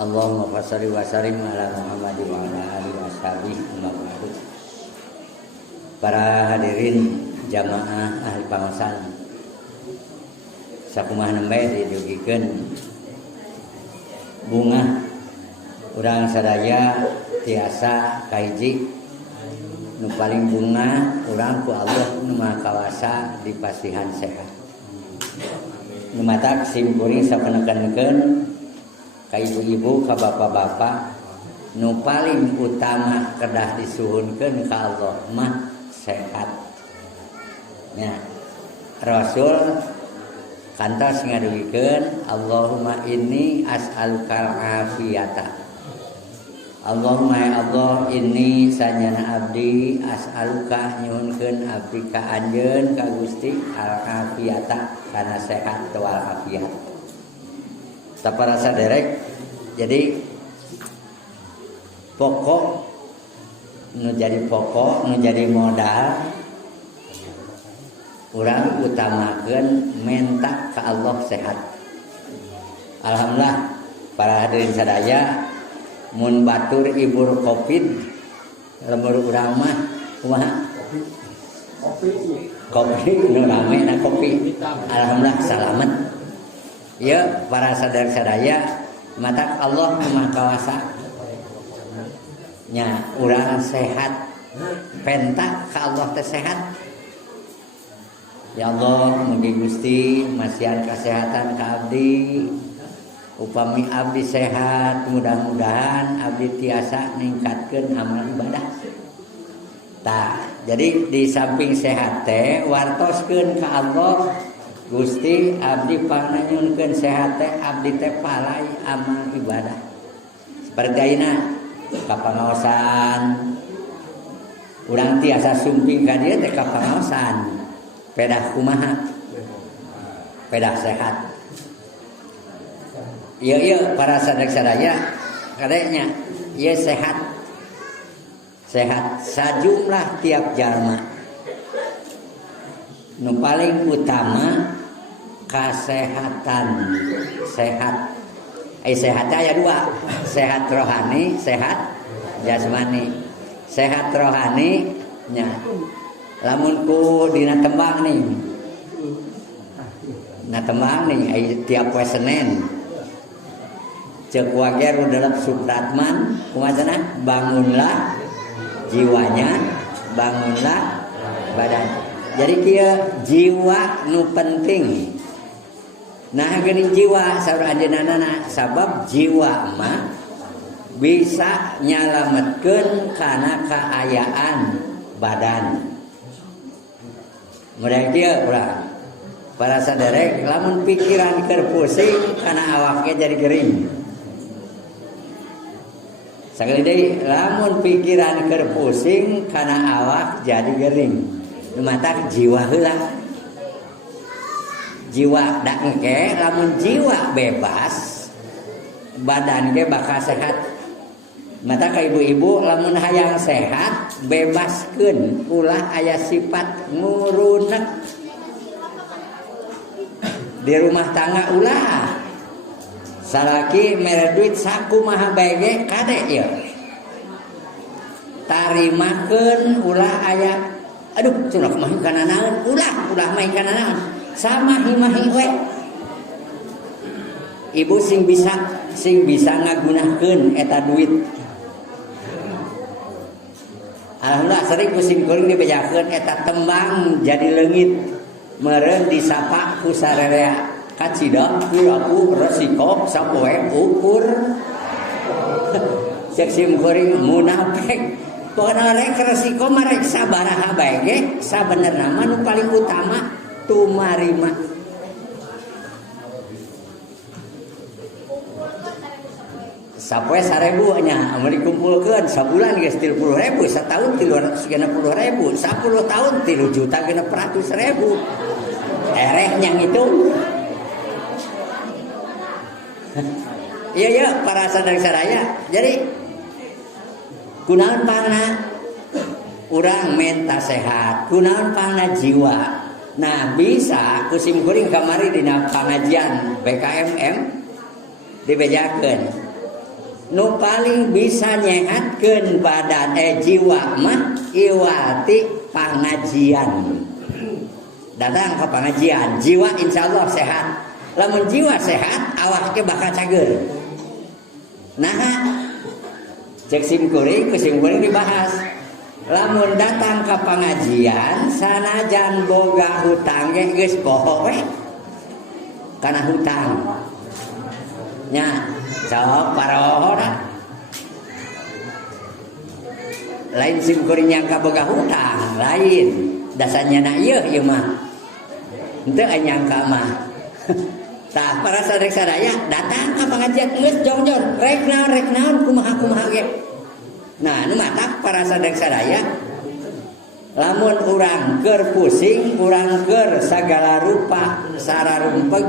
Allahumma shalli wa sallim ala Muhammad wa ala alihi washabihi. Para hadirin jamaah ahli pangaosan sakumaha nembe didugikeun bunga urang sadaya tiasa kahiji nu paling bunga urang ku Allah nu Maha Kawasa dipasihan sehat. Nu matak simkuring sapenekeun ka ibu-ibu ka bapak-bapak nu paling utama kedah disuhunkeun ka Allah mah sehat. Ya, Rasul kantos ngaduikeun Allahumma inni as'alukal afiyata. Allahumma ya Allah inni sanyana abdi as'aluka nyuhunkeun abdi ka anjeun ka Gusti al afiyata kana sehat teu wal afiat. Sapara saderek jadi pokok nu jadi modal urang utamakeun menta ka Allah sehat. Alhamdulillah para hadirin sadaya mun batur ibur Covid lembur urang mah kumaha kopi nu rame na kopi alhamdulillah salamet. Ya para sadaya mata Allah Maha Kawasa nya urang sehat penta ka Allah teh sehat. Ya Allah mugi Gusti masihan kesehatan ka abdi. Upami abdi sehat mudah-mudahan abdi tiasa ningkatkeun amal ibadah. Tah, jadi di samping sehat teh wartoskeun ka Allah Gusti abdi pananyunkeun sehat teh abdi teh palai amal ibadah. Seperti ayeuna ka pangaosan urang tiasa sumping ka dieu teh ka pangaosan. Pedah kumaha? Pedah sehat. Iya para sadaya kadenya ieu sehat. Sehat sajumlah tiap jalma. Nu paling utama kesehatan. Sehat. Sehat aya dua, sehat rohani, sehat jasmani. Sehat rohani nya lamun ku dina tembang nih. Na tembang nih tiap poe Senin. Ceuk wager dalam Supratman kumaha bangunlah jiwanya, bangunlah badan. Jadi kieu jiwa nu penting. Nah geuning jiwa saur anjeunna sabab jiwa mah bisa nyalametkeun kana kaayaan badan. Mudah kieu ulah para saderek lamun pikiran keur pusing kana awaknya jadi gering. Sakali deui lamun pikiran keur pusing kana awak jadi gering. Nu matak jiwa heula. Jiwa da engke lamun jiwa bebas badan ge bakal sehat. Mata ka ibu-ibu lamun hayang sehat bebaskeun ulah aya sifat ngurunek di rumah tangga ulah salaki mere duit sakumaha bae ge kade ieu tarimakeun ulah aya aduh cenah mah kana naon ulah main kana naon sama himahi we ibu sing bisa ngagunakeun eta duit. Alhamdulillah sering kusim kuring dibejakeun eta tembang jadi leungit meureun disapa ku sarerea kacida kulaku resiko sapoe ukur cek sim kuring munafik pokona rek resiko marek sabaraha bae ge sabenerna mah nu paling utama tumarima. Sapoe 1.000 nya amun dikumpulkeun sabulan geus 30.000 satahun 360.000 10 tahun 3.600.000 ereh nyang itu. Iya para sadaya jadi kunaon pangna urang menta sehat kunaon pangna jiwa Nah bisa kusim kuring kamari dina pengajian BKMM dibejakeun nu paling bisa nyehatkeun badan jiwa mah iwati pengajian. Datang ke pengajian jiwa insyaallah sehat. Lamun jiwa sehat awak ke bakal cager. Nah cek simkuring kusimkuring dibahas. Lamun datang ke pengajian sanajan boga hutang ge geus poho we kana hutang nya sok paroho da lain simkuring yang boga hutang lain dasarnya na ieu mah henteu anyangka mah tah para sadaya datang ke pengajian geus jongjor rek naon kumaha ge. Nah nu mata para sadaya lamun urang keur pusing urang keur sagala rupa sararumpeg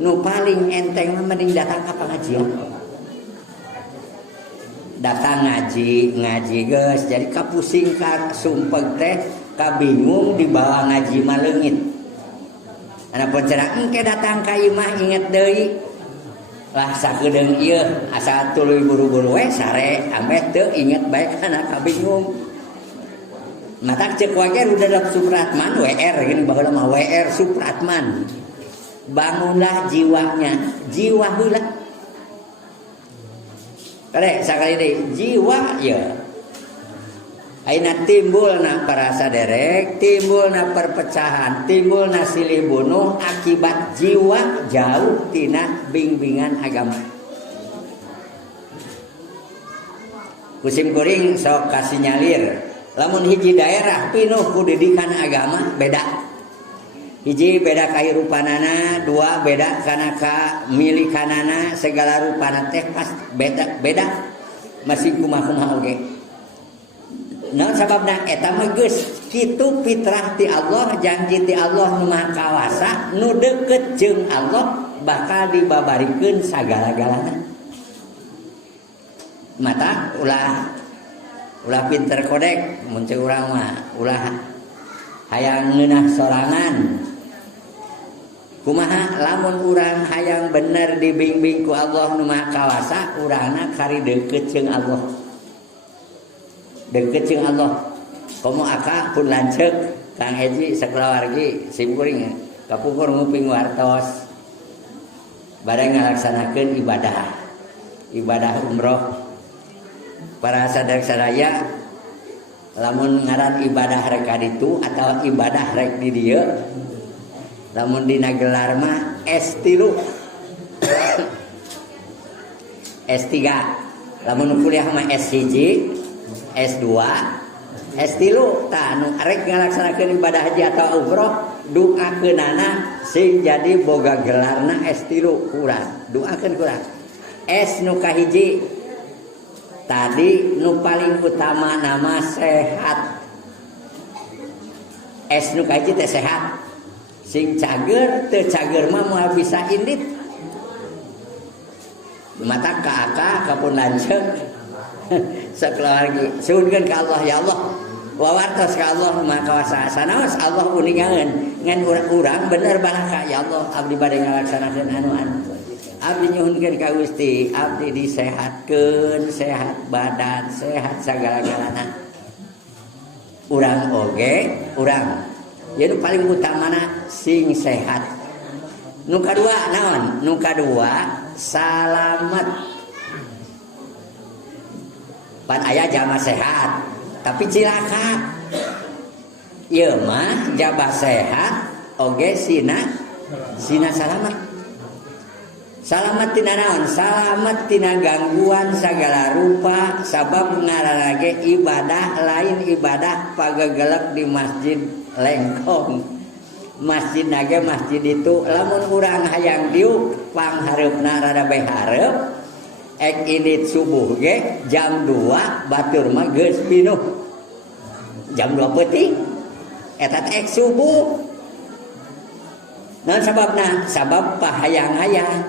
nu paling enteng mending datang ke pengajian. Datang ngaji geus jadi kapusing ka sumpeg teh kabingung dibawa ngaji mah leungit. Anapun cenah engke datang ka imah inget deui lah sakedeung ieu asa tuluy buru-buru we sare ambeh teu inget bae kana kabingung. Matak cek wae Rudolf Supratman WR gini baheula mah WR Supratman. Bangunlah jiwanya, jiwa heula. Kade sakali deui jiwa ya. Aina timbulna para saderek, timbulna perpecahan, timbulna silih bunuh akibat jiwa jauh tina bimbingan agama. Kusim kuring sok kasih nyalir. Lamun hiji daerah pinuh ku didikan agama beda. Hiji beda kahirupanana, dua beda kana ka milikanana, segala rupana teh pas beda. Masih kumaha oge. Nah sababna eta mah geus kitu fitrah ti Allah janji ti Allah nu maha kawasa nu deukeut jeung Allah bakal dibabarikeun sagala-galana. Mata ulah pinter kodek mun ceuk urang mah ulah hayang ngeunah sorangan. Kumaha lamun urang hayang bener dibimbing ku Allah nu maha kawasa urangna kari deukeut jeung Allah. Deket jeung Allah. Komo aka pun lanceuk Kang Eji sakulawargi simkuring kapungkur nguping wartos. Bareng ngalaksanakeun ibadah umroh. Para sadaya lamun ngaran ibadah rek kaditu atau ibadah rek di dieu. Lamun dina gelar mah S3. S3. Lamun kuliah mah S1 S2, S3 tah anu arek ngalaksanakeun ibadah haji atau umroh doakeunana sing jadi boga gelarna S3 kurang. Doakeun kurang. S nu kahiji tadi nu paling utama nama sehat. S nu kahiji teh sehat. Sing cager teu cager mah moal bisa indit. Mata ka aka kapun lanceuk sakeluargi suhunkeun ka Allah ya Allah wawartos ka Allah maha kawasa sanaos Allah uningaeun ngan urang bener baraka ya Allah abdi bade ngalaksanakeun anu abdi nyuhunkeun ka Gusti abdi disehatkeun sehat badan sehat sagala-galana urang oge urang ya nu paling utamana sing sehat nu kadua naon nu kadua salamet. Pan aya jama sehat tapi cilaka ieu mah jaba sehat oge sina salamet tina naon salamet tina gangguan sagala rupa sabab ngaranna ge ibadah lain ibadah pagegelek di masjid lengkong masjid nage masjid itu lamun urang hayang diuk panghareupna rada behareup ek ini subuh ge jam 2 batur mah geus pinuh jam 2 peuting eta ek subuh naon sababna sabab pahayang-hayang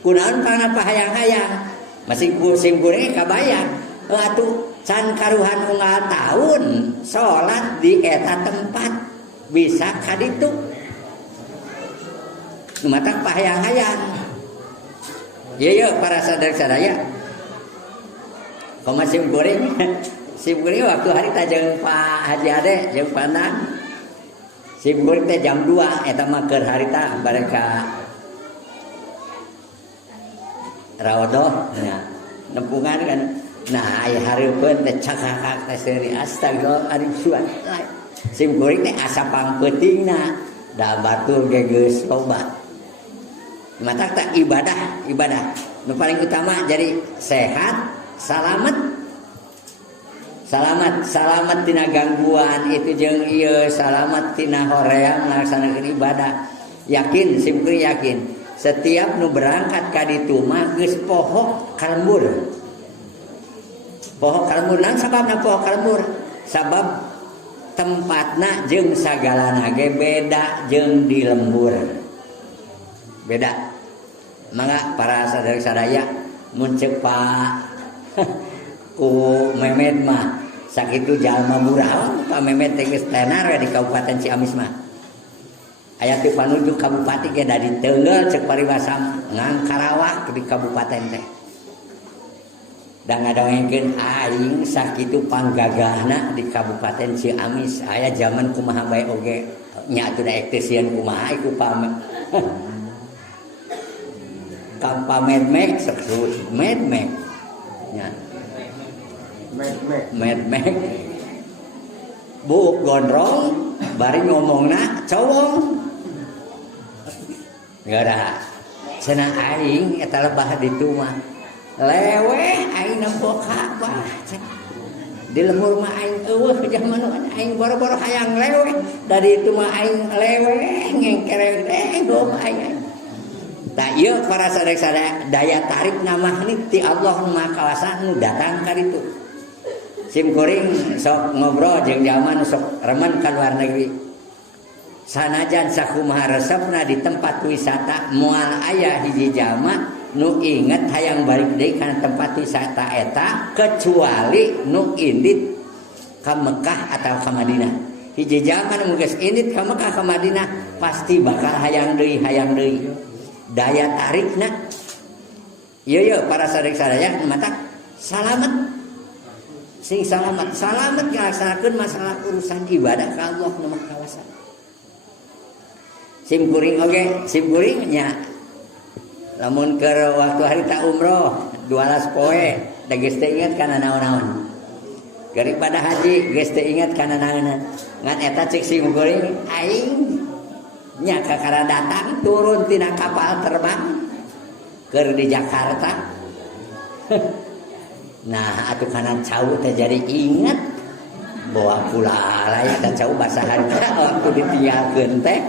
kunaon pangna pahayang-hayang masih kusim kuring kabayang atuh can karuhan unggal taun salat di eta tempat bisa kaditu matak pahayang-hayang. Iya para sadaya koma sim goreng sim goreng waktu hari tajeng Pak Haji Ade jeung Pandang sim goreng teh jam 2 eta mah keur harita bareka raodoh nya nempungan kan. Nah aya hareupeun teh cakakak teh seuri astagfirullah ari suat sim goreng teh asa pangpeutingna da batur ge geus loba. Matak tak ibadah nu paling utama jadi sehat, selamat tina gangguan itu jeung ieu selamat tina horeang ngalaksanakeun ibadah. Yakin simpel yakin setiap nu berangkat ka ditu mah geus poho kalembur naon sababna poho kalembur sabab tempatna jeung sagalana ge beda jeung di lembur beda. Mangga para sadaya mun ceuk Pak ku Memet mah sakitu jalma buraon Pak Memet teh geus tenar di Kabupaten Ciamis mah. Aya teu panuju kabupaten ge da di Teungeul ceuk paribasa ngang Karawak di kabupaten teh. Da ngadongengkeun aing sakitu panggagahna di Kabupaten Ciamis. Aya zaman kumaha bae oge nya atuh da ekteusian kumaha iku Pak tanpa medmek seksus medmek nya medmek bu gondrong bari ngomongna cowong gara cenah aing eta lebah ditu mah leweh aing nempo Ka'bah di lembur mah aing eueuh zaman aing boro-boro hayang leweh dari itu mah aing leweh ngengkereng dong aing. Tak iya para sadaya daya tarik nama ini ti Allah nu Maha Kawasa nu datang ka ditu. Sim kuring sok ngobrol jeung zaman sok remen ka luar negeri. Sanajan sakumaha resepna di tempat wisata moal aya hiji jalma nu inget hayang balik deui kana tempat wisata eta kecuali nu indit ka Mekah atau ka Madinah. Hiji jalma nu geus indit ka Mekah ka Madinah pasti bakal hayang deui daya tarikna iya para sadaya mata selamat ngalaksanakeun masalah urusan ibadah ka Allah nu Maha Kawasa. Sim kuring nya lamun keur waktu harita umroh 12 poe da geus teu inget kana naon-naon daripada haji geus teu inget kana naon ngan eta cek sim kuring aing nya kakara datang turun tina kapal terbang keur di Jakarta. Nah atuh kana cau teh jadi inget bawa pula lain dan cau basa harita waktu ditinggalkeun teh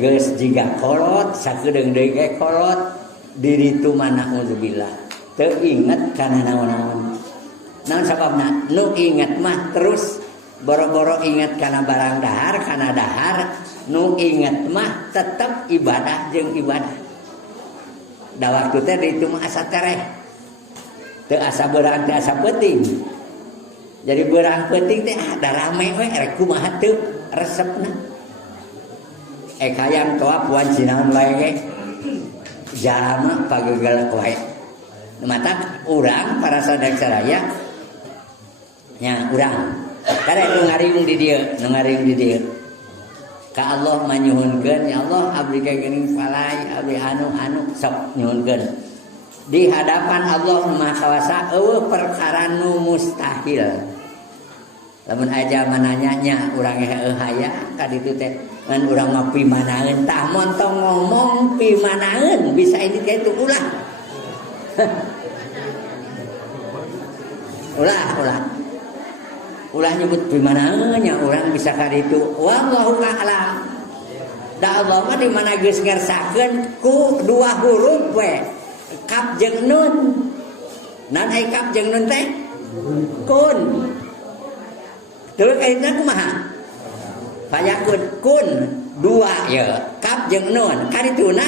geus jiga kolot sakedeung deui ge kolot diri tu mana uzubillah teu inget kana naon-naon sababna nu inget mah terus boro-boro inget kana barang dahar kana dahar nu inget mah tetep ibadah jeung ibadah da waktu teh ditu mah asa tereh teu asa beurang teu asa peuting jadi beurang peuting teh da rame we rek kumaha teu resepna hayang toa puan cinaun wae ge jalma pagegelek wae mata urang para sadaya nya urang karena nu ngariung di dieu ka Allah manyuhunkeun ya Allah abdi geuning palai abdi anu sok nyuhunkeun di hadapan Allah Maha Kawasa eueuh perkara nu mustahil lamun aja mananya nya urang heueuh aya ka ditu teh ngan urang mah pimanaeun tah montong ngomong pimanaeun bisa ini kitu ulah ulah nyebut dimana nya orang bisa kaditu wallahu a'lam da Allah mah di mana geus ngersakeun ku dua huruf we kaf jeung nun nan ai kaf jeung nun teh kun terus ayeuna kumaha fayakun kun dua ya kaf jeung nun kadituna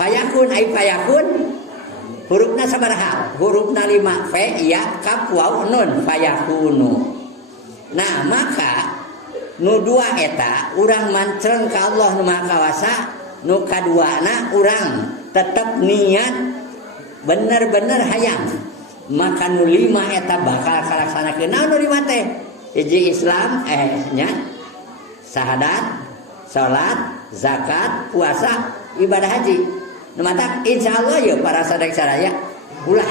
fayakun ai fayakun hurufna sabaraha hurufna 5 fa ya kaf waw nun fayakunu Nah maka nu dua eta urang mancreng ka Allah nu Maha Kawasa, nu kaduana urang tetap niat bener-bener hayang. Maka nu lima eta bakal kalaksanakeun. Naon nu lima teh? Hiji Islam nya syahadat, salat, zakat, puasa, ibadah haji. Nu mata insyaallah ya para sadaya ulah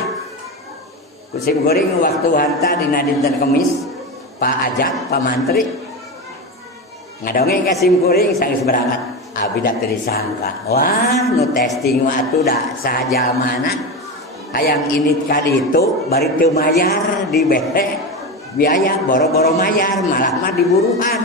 kusim goreng waktu harta dina dinten Kemis Pak Ajak, Pak Mantri ngadongeng ka sim kuring sanggeus berangkat abi da teu disangka. Wah, nu testing mah atuh da sajalmana hayang init ka ditu bari teu mayar di behe biaya boro-boro mayar malah mah diburuhan.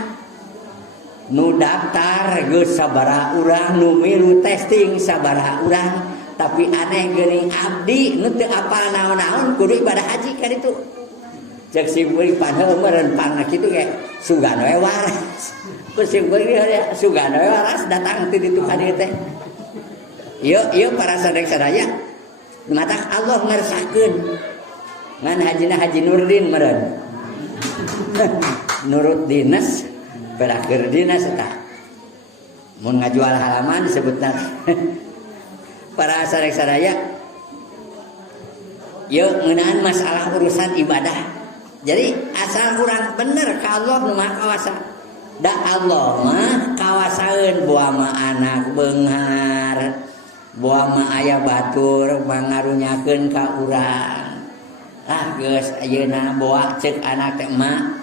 Nu daftar geus sabaraha urang, nu milu testing sabaraha urang, tapi aneh geuning abdi nu teu apal naon-naon kudu ibadah haji ka ditu. Cek sim kuring panheum meureun pangna kitu ge sugan we waras. Kusim kuring sugan we waras datang ti ditu ka dieu teh. Ieu para sadaya mata Allah ngersahkeun. Ngan hajina Haji Nurdin meureun. Nurut dinas berakhir dinas eta. Mun ngajual halaman disebutna. Para sadaya yuk ngeunaan masalah urusan ibadah. Jadi asal kurang bener ka Allah nu Maha Kawasa. Da Allah mah kawasaeun boa mah anak beunghar, boa mah aya batur mangarunyakeun ka urang. Ah geus ayeuna boa ceuk anak teh emak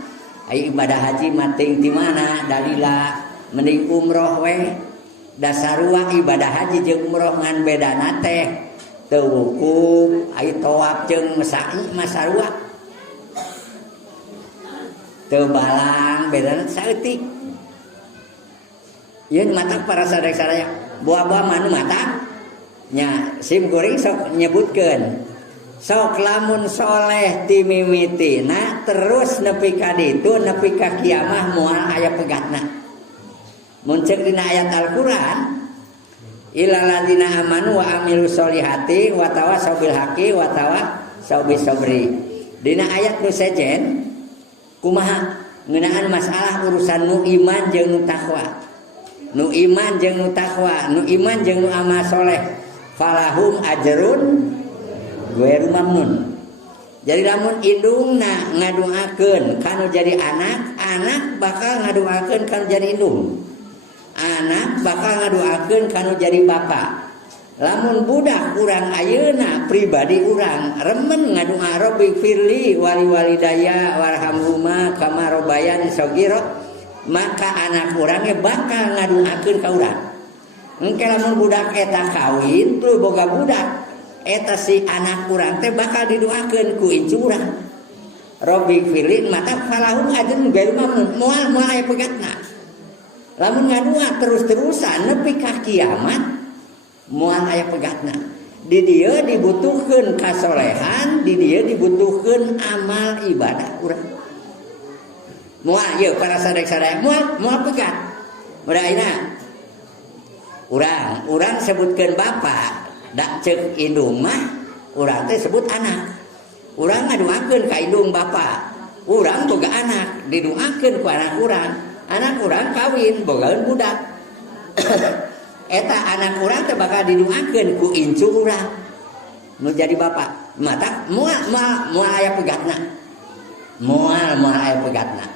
aya ibadah haji mah teuing ti mana dalila mending umroh we. Da sarua ibadah haji jeung umroh ngan bedana teh teu wukuf aya tawaf jeung sa'i mah sarua. Tebalang bedana saeutik. Yeun mata para sadaya buah-buah manu mata nya sim kuring sok nyebutkeun sok lamun soleh ti mimitina terus nepi ka ditu nepi ka kiamah moal aya pegatna. Mun ceuk dina ayat Al-Qur'an ilal ladzina amanu wa amilus solihati wa tawassaw bil haqqi wa tawassaw bis sabri. Dina ayat nu sejen kumaha ngeunaan masalah urusan nu iman jeung nu takwa. Nu iman jeung nu takwa, nu iman jeung nu amal soleh. Falahum ajrun ghairu mamnun. Jadi lamun indungna ngadoakeun kanu jadi anak bakal ngadoakeun kanu jadi indung. Anak bakal ngadoakeun kanu jadi bapa. Lamun budak urang ayeuna pribadi urang remen ngadoa Rabbi firli wali walidaya warhamhuma kama rabbayani shaghira, maka anak urang ge bakal ngadoakeun ka urang. Engke lamun budak eta kawin tuluy boga budak, eta si anak urang teh bakal didoakeun ku incu urang. Rabbi firli maka falahum ajrun ghairu mamnun, moal aya pegatna. Lamun ngadoa terus-terusan nepi ka kiamat moal aya pegatna. Di dieu dibutuhkeun kasolehan, di dieu dibutuhkeun amal ibadah urang. Moal yeuh para sadaya moal pegat. Udah ayeuna urang sebutkeun bapa, da ceuk indung mah urang teh sebut anak. Urang ngadoakeun ka indung bapa. Urang boga anak, didoakeun ku anak urang. Anak urang kawin bogaeun budak. Eta anak urang teh bakal didoakeun ku incu urang nu jadi bapa. Mata moal aya pegatna. Moal aya pegatna.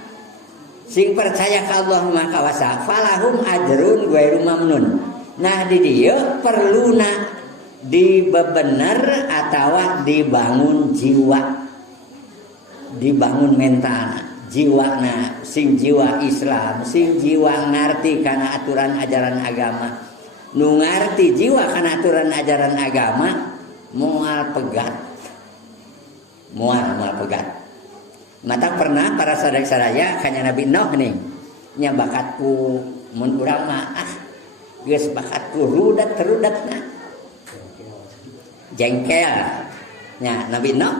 Sing percaya ka Allah Maha Kawasa, falahum ajrun ghairu mamnun. Nah di dieu perluna dibebener atawa dibangun jiwa. Dibangun mentalna, jiwana, sing jiwa Islam, sing jiwa ngarti kana aturan ajaran agama. Nu ngarti jiwa kana aturan ajaran agama moal pegat. Moal pegat. Mata pernah para sadaya kanya Nabi Nuh nih nya bakatku mun urang mah geus bakatku rudat-rudatna. Jengkel nya Nabi Nuh.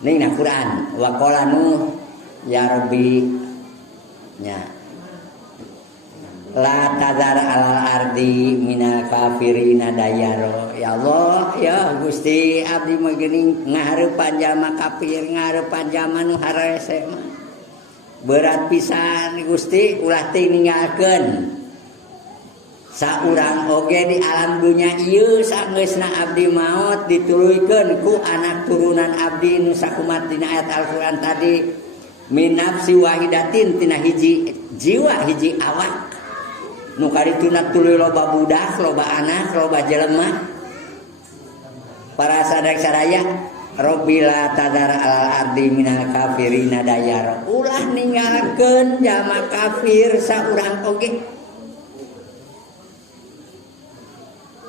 Ning na Quran wa qala Nuh ya Rabbi nya La tadar alal ardi minal kafirina dayaro. Ya Allah, ya Gusti abdi mah geuning ngahareupan jalma kafir, ngahareupan jalma nu harese mah. Berat pisan Gusti ulah teu ninggalkeun saurang oge di alam dunya ieu sageusna abdi maot dituluykeun ku anak turunan abdi nu sakumat dina ayat Al-Qur'an tadi min nafsi wahidatin tina hiji jiwa hiji awak. Nu karituna tuluy loba budak, loba anak, loba jelema. Para sadaya Robbila tadar alal ardi minal kafirina dayar. Ulah ninggalkeun jalma kafir saurang oge.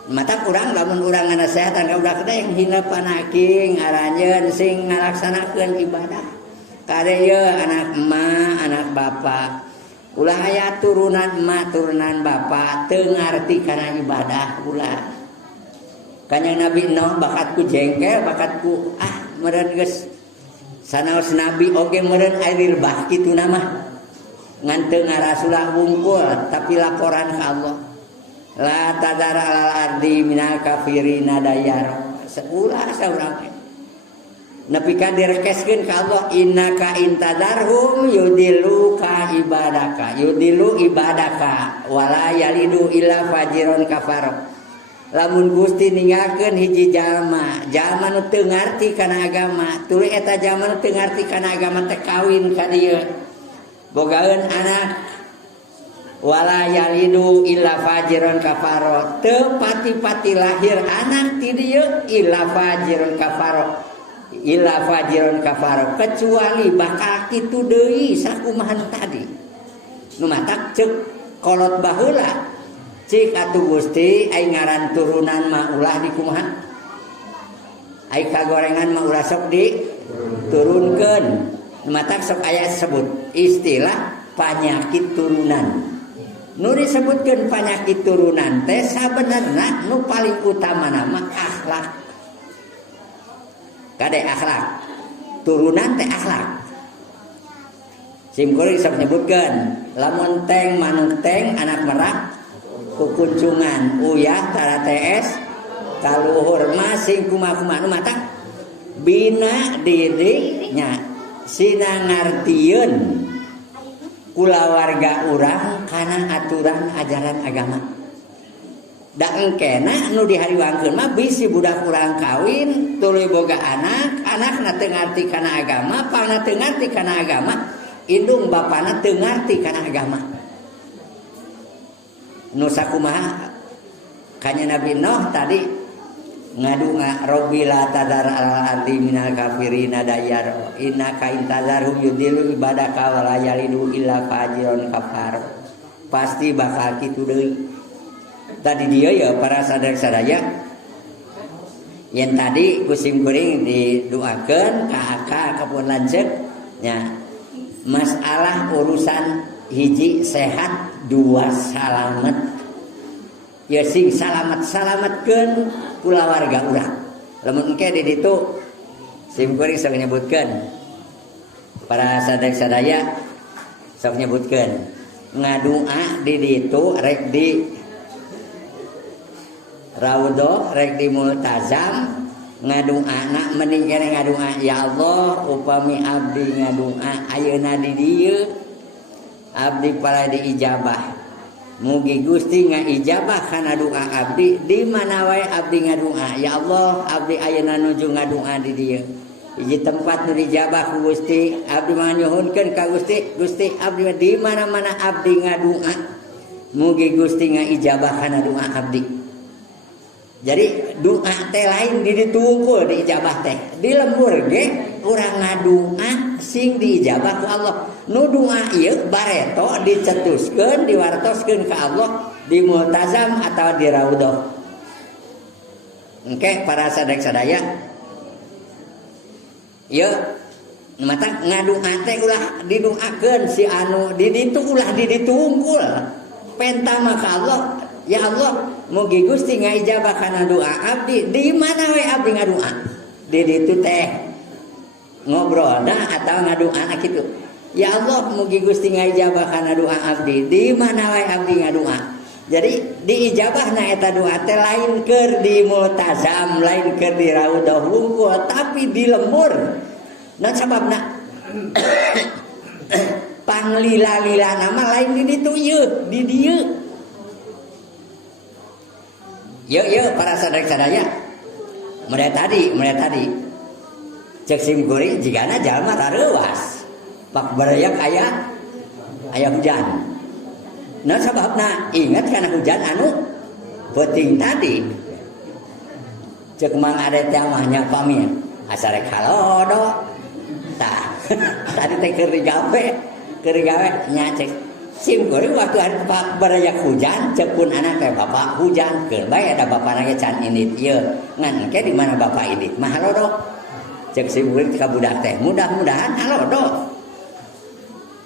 Mata urang lamun urang ngasehatan ka budak teh yang hina panaking ngaranjeun sing ngalaksanakeun ibadah. Kareu anak emak, anak bapak. Ulah aya turunan emak turunan bapak teu ngarti kana ibadah ulah. Kanjeng Nabi Nuh bakatku jengkel bakatku meureun geus sanaos nabi oge meureun air bah kituna mah ngan teu ngarasulah wungkul tapi laporan ka Allah. La tadar alal ardi minal kafirina dayar. Ulah saurang nepi ka direkeskeun ka Allah innaka intadarhum yudilu ka ibadaka yudilu ibadaka wala yalidu illa fajiron kafar. Lamun Gusti ninggalkeun hiji jalma nu teu ngarti kana agama tuluy eta jalma nu teu ngarti kana agama teh kawin ka dieu bogaeun anak wala yalidu illa fajiron kafar teu pati-pati lahir anak ti dieu illa fajiron kafar illa fajiron kafar kecuali bakal kitu deui sakumaha tadi nu matak ceuk kolot baheula cik atuh Gusti ai ngaran turunan mah ulah dikumaha ai kagorengan mah ulah sok diturunkeun nu matak sok aya sebut istilah panyakit turunan nu disebutkeun panyakit turunan teh sabenerna nu paling utamana mah akhlak. Kade akhlak turunan teh akhlak simkuring sok nyebutkeun lamun teng manuk teng anak merak kukuncungan uyah tara TS kaluhur masing kumaha-kumaha nu matak bina dirinya sina ngartieun kulawarga urang kana aturan ajaran agama. Da engkena nu dihariwangkeun mah bisi budak urang kawin tuluy boga anak, anakna teu ngarti kana agama, pangna teu ngarti kana agama, indung bapana teu ngarti kana agama. Nu sakumaha kanya Nabi Nuh tadi ngadunga Robbila tadar alal ardi minal kafirina dayar innaka intazarhum yudilu ibadaka wala yalidu illa fajiron kafar. Pasti bakal kitu deui. Tadi dia ya para sadaya yang tadi kusim kuring didoakeun ka aka kapun lanceuk nya masalah urusan hiji sehat dua salamet ya sing salametkeun kulawarga urang lamun engke di ditu sim kuring sok nyebutkeun para sadaya sok nyebutkeun ngadua di ditu rek di Raudhah rek di multazam ngadua na mending kene ngadua ya Allah upami abdi ngadua ayeuna di dieu abdi pala diijabah mugi Gusti ngaijabah kana doa abdi di mana wae abdi ngadua ya Allah abdi ayeuna nuju ngadua di dieu hiji tempat nu dijabah ku Gusti abdi manyuhunkeun ka Gusti Gusti abdi di mana-mana abdi ngadua mugi Gusti ngaijabah kana doa abdi. Jadi doa teh lain ditungkul diijabah teh. Di lembur ge urang ngadua sing diijabah ku Allah. Nu doa ieu bareto dicetuskeun diwartoskeun ka Allah di multazam atau di raudhah. Engke para sadaya ieu mata ngadua teh ulah didoakeun si anu di ditu ulah ditungkul. Pentama ka Allah ya Allah mugi Gusti ngaijabah kana doa abdi di mana we abdi ngadoa di ditu teh ngobrolna atau ngadoa kitu Ya Allah mugi Gusti ngajabah kana doa abdi di mana wae abdi ngadoa. Jadi diijabahna eta doa teh lain keur di multazam, lain keur di raudhah wungkul, tapi di lembur. Nah sababna panglila-lila nama lain di ditu ieu, di dieu. Yo para sadaya. Mulai tadi cek simkuring jigana jalma tareuwas. Pak barayak aya hujan. Nah sababna ingat kana hujan anu penting tadi. Cek mang are teh mah nya pamih asarek halodo. Tah tadi teh keur digawe nya cek simkuring waktu hari pak barayak hujan cek pun anak teh bapak hujan keur bae ada bapana ge can indit ieu ngan ke di mana bapak indit mah halodo. Cek simkuring ka budak teh mudah-mudahan halodo.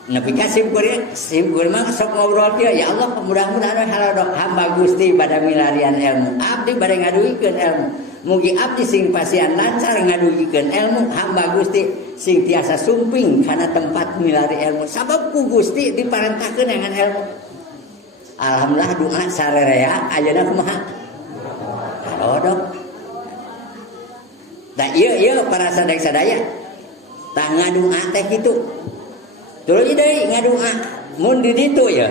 Nepi ka simkuring mah sok ngobrol dia ya Allah mudah-mudahan halodo hamba Gusti bada milarian ilmu abdi bade ngaduhikeun ilmu mugi abdi sing pasian lancar ngaduhikeun ilmu hamba Gusti sing tiasa sumping kana tempat milari ilmu sabab ku Gusti diparentahkeun dengan ilmu. Alhamdulillah doa sarerea ayeuna kumaha halodo. Da ieu para sadaya tah ngadoa teh kitu. Tuluy deui ngadoa mun di ditu ya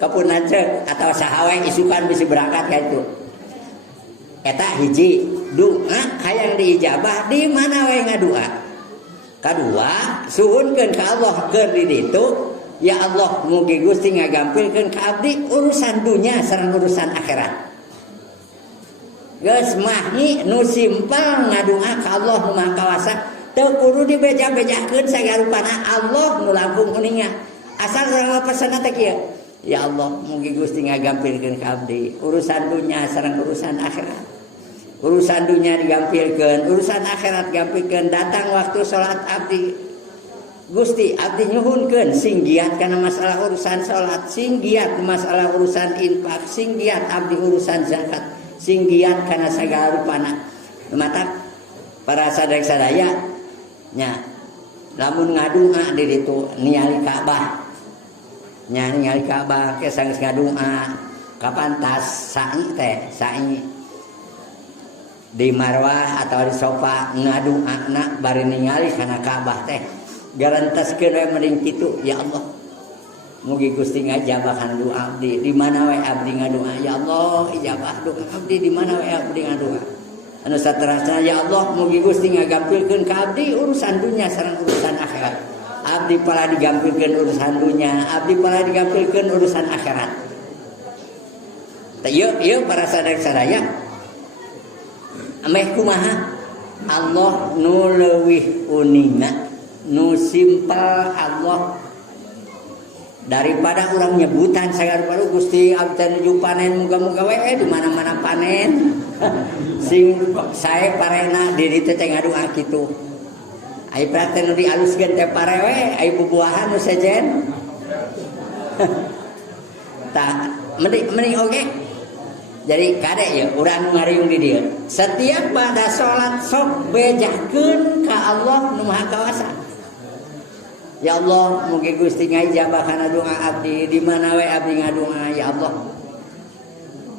kapunna ceuk atawa saha we isukan bisi berangkat ka itu. Eta hiji doa hayang diijabah di mana we ngadoa. Kadua suhunkeun ka Allah keur di ditu ya Allah mugi Gusti ngagampilkeun ka abdi urusan dunya sareng urusan akhirat. Geus mahni nu simpel ngadoa ka Allah nu Maha Kawasa teu kudu dibeja-bejakeun sagarupana Allah nu langkung uninga. Asal urang pesenna teh kieu. Ya Allah, mugi Gusti ngagampilkeun ka abdi urusan dunya sareng urusan akhirat. Urusan dunya digampilkeun, urusan akhirat gampilkeun. Datang waktu salat abdi. Gusti abdi nyuhunkeun sing giat kana masalah urusan salat, sing giat masalah urusan infak, sing giat abdi urusan zakat, sing giat kana sagarupana. Mata para sadaya nya lamun ngadoa di ditu ningali Ka'bah nya ningali Ka'bah ke sanggeus ngadoa kapan tas sa'i di marwah atau di sofa ngadoana bari ningali kana Ka'bah teh garanteskeun we mending kitu ya Allah mugi Gusti ngajabah kana doa abdi di mana we abdi ngadoa ya Allah ijabah doa abdi di mana we abdi ngadoa. Anu saterasna ya Allah mugi Gusti ngagampilkeun ka abdi urusan dunya sareng urusan akhirat. Abdi pala digampilkeun urusan dunya, abdi pala digampilkeun urusan akhirat. Ieu para sadaya ameh kumaha Allah nu leuwih uninga nu simpel Allah daripada urang nyebutan sagarupana Gusti abdi nuju panen muga-muga we di mana-mana panen. Sing sae parena di ditu teh ngadoa kitu. Ai praktek nu dialuskeun teh pare we, ai bubuahan nu sejen. Tah mending oge. Jadi kade ya urang ngariung di dieu. Setiap pada salat sok bejakeun ka Allah nu Maha Kawasa. Ya Allah, mugi Gusti ngajabah kana doa abdi di mana we abdi ngadoa ya Allah.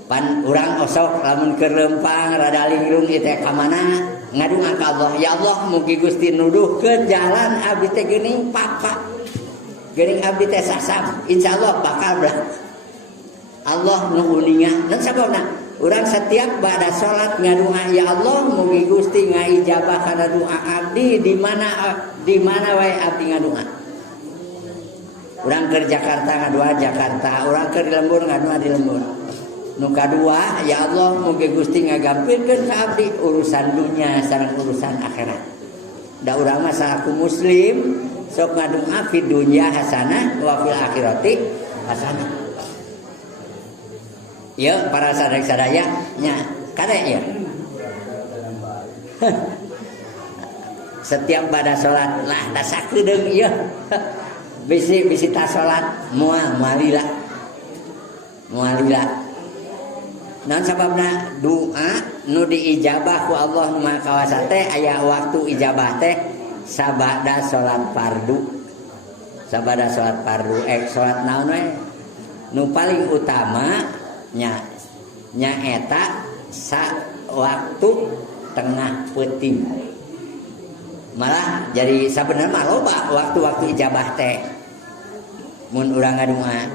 Pan urang osok lamun keur leumpang rada lingrung ieu teh ka mana ngadoa ka Allah ya Allah mugi Gusti nuduhkeun jalan abdi teh geuning papa geuning abdi teh sasam insyaallah bakal belah Allah nu uninga dan sababna urang setiap bada salat ngadoa ya Allah mugi Gusti ngaijabah kana doa abdi di mana wae abdi ngadoa. Urang keur Jakarta ngadoa Jakarta, urang keur di lembur ngadoa di lembur. Nu kadua ya Allah mugi Gusti ngagampilkeun ka abdi urusan dunya sareng urusan akhirat. Da urang mah salaku muslim sok ngadoa fi dunya hasanah wa fil akhirati hasanah. Ya para sadaya nya kade ya. Setiap pada salat lah da sakedeung ieu. Bisi tas salat mualila. Dan sababna doa nu diijabah ku Allah nu Maha Kawasa teh aya waktu ijabah teh sabada salat fardu. sabada salat fardu salat naon we nu paling utama nya eta sa waktu tengah peuting. Malah jadi sabenerna mah loba waktu-waktu ijabah teh mun urang ngadunga.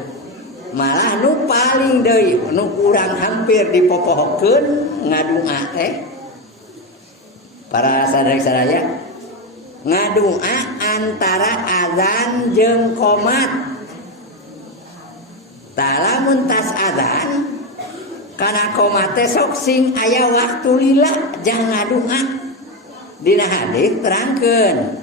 Malah nu paling deui nu urang hampir dipopohokeun ngadunga teh para sadaya ngadunga antara azan jeung qomat. Tah lamun tas azan kana qomat teh sok sing aya waktu lila jang ngadunga. Dina hadis terangkeun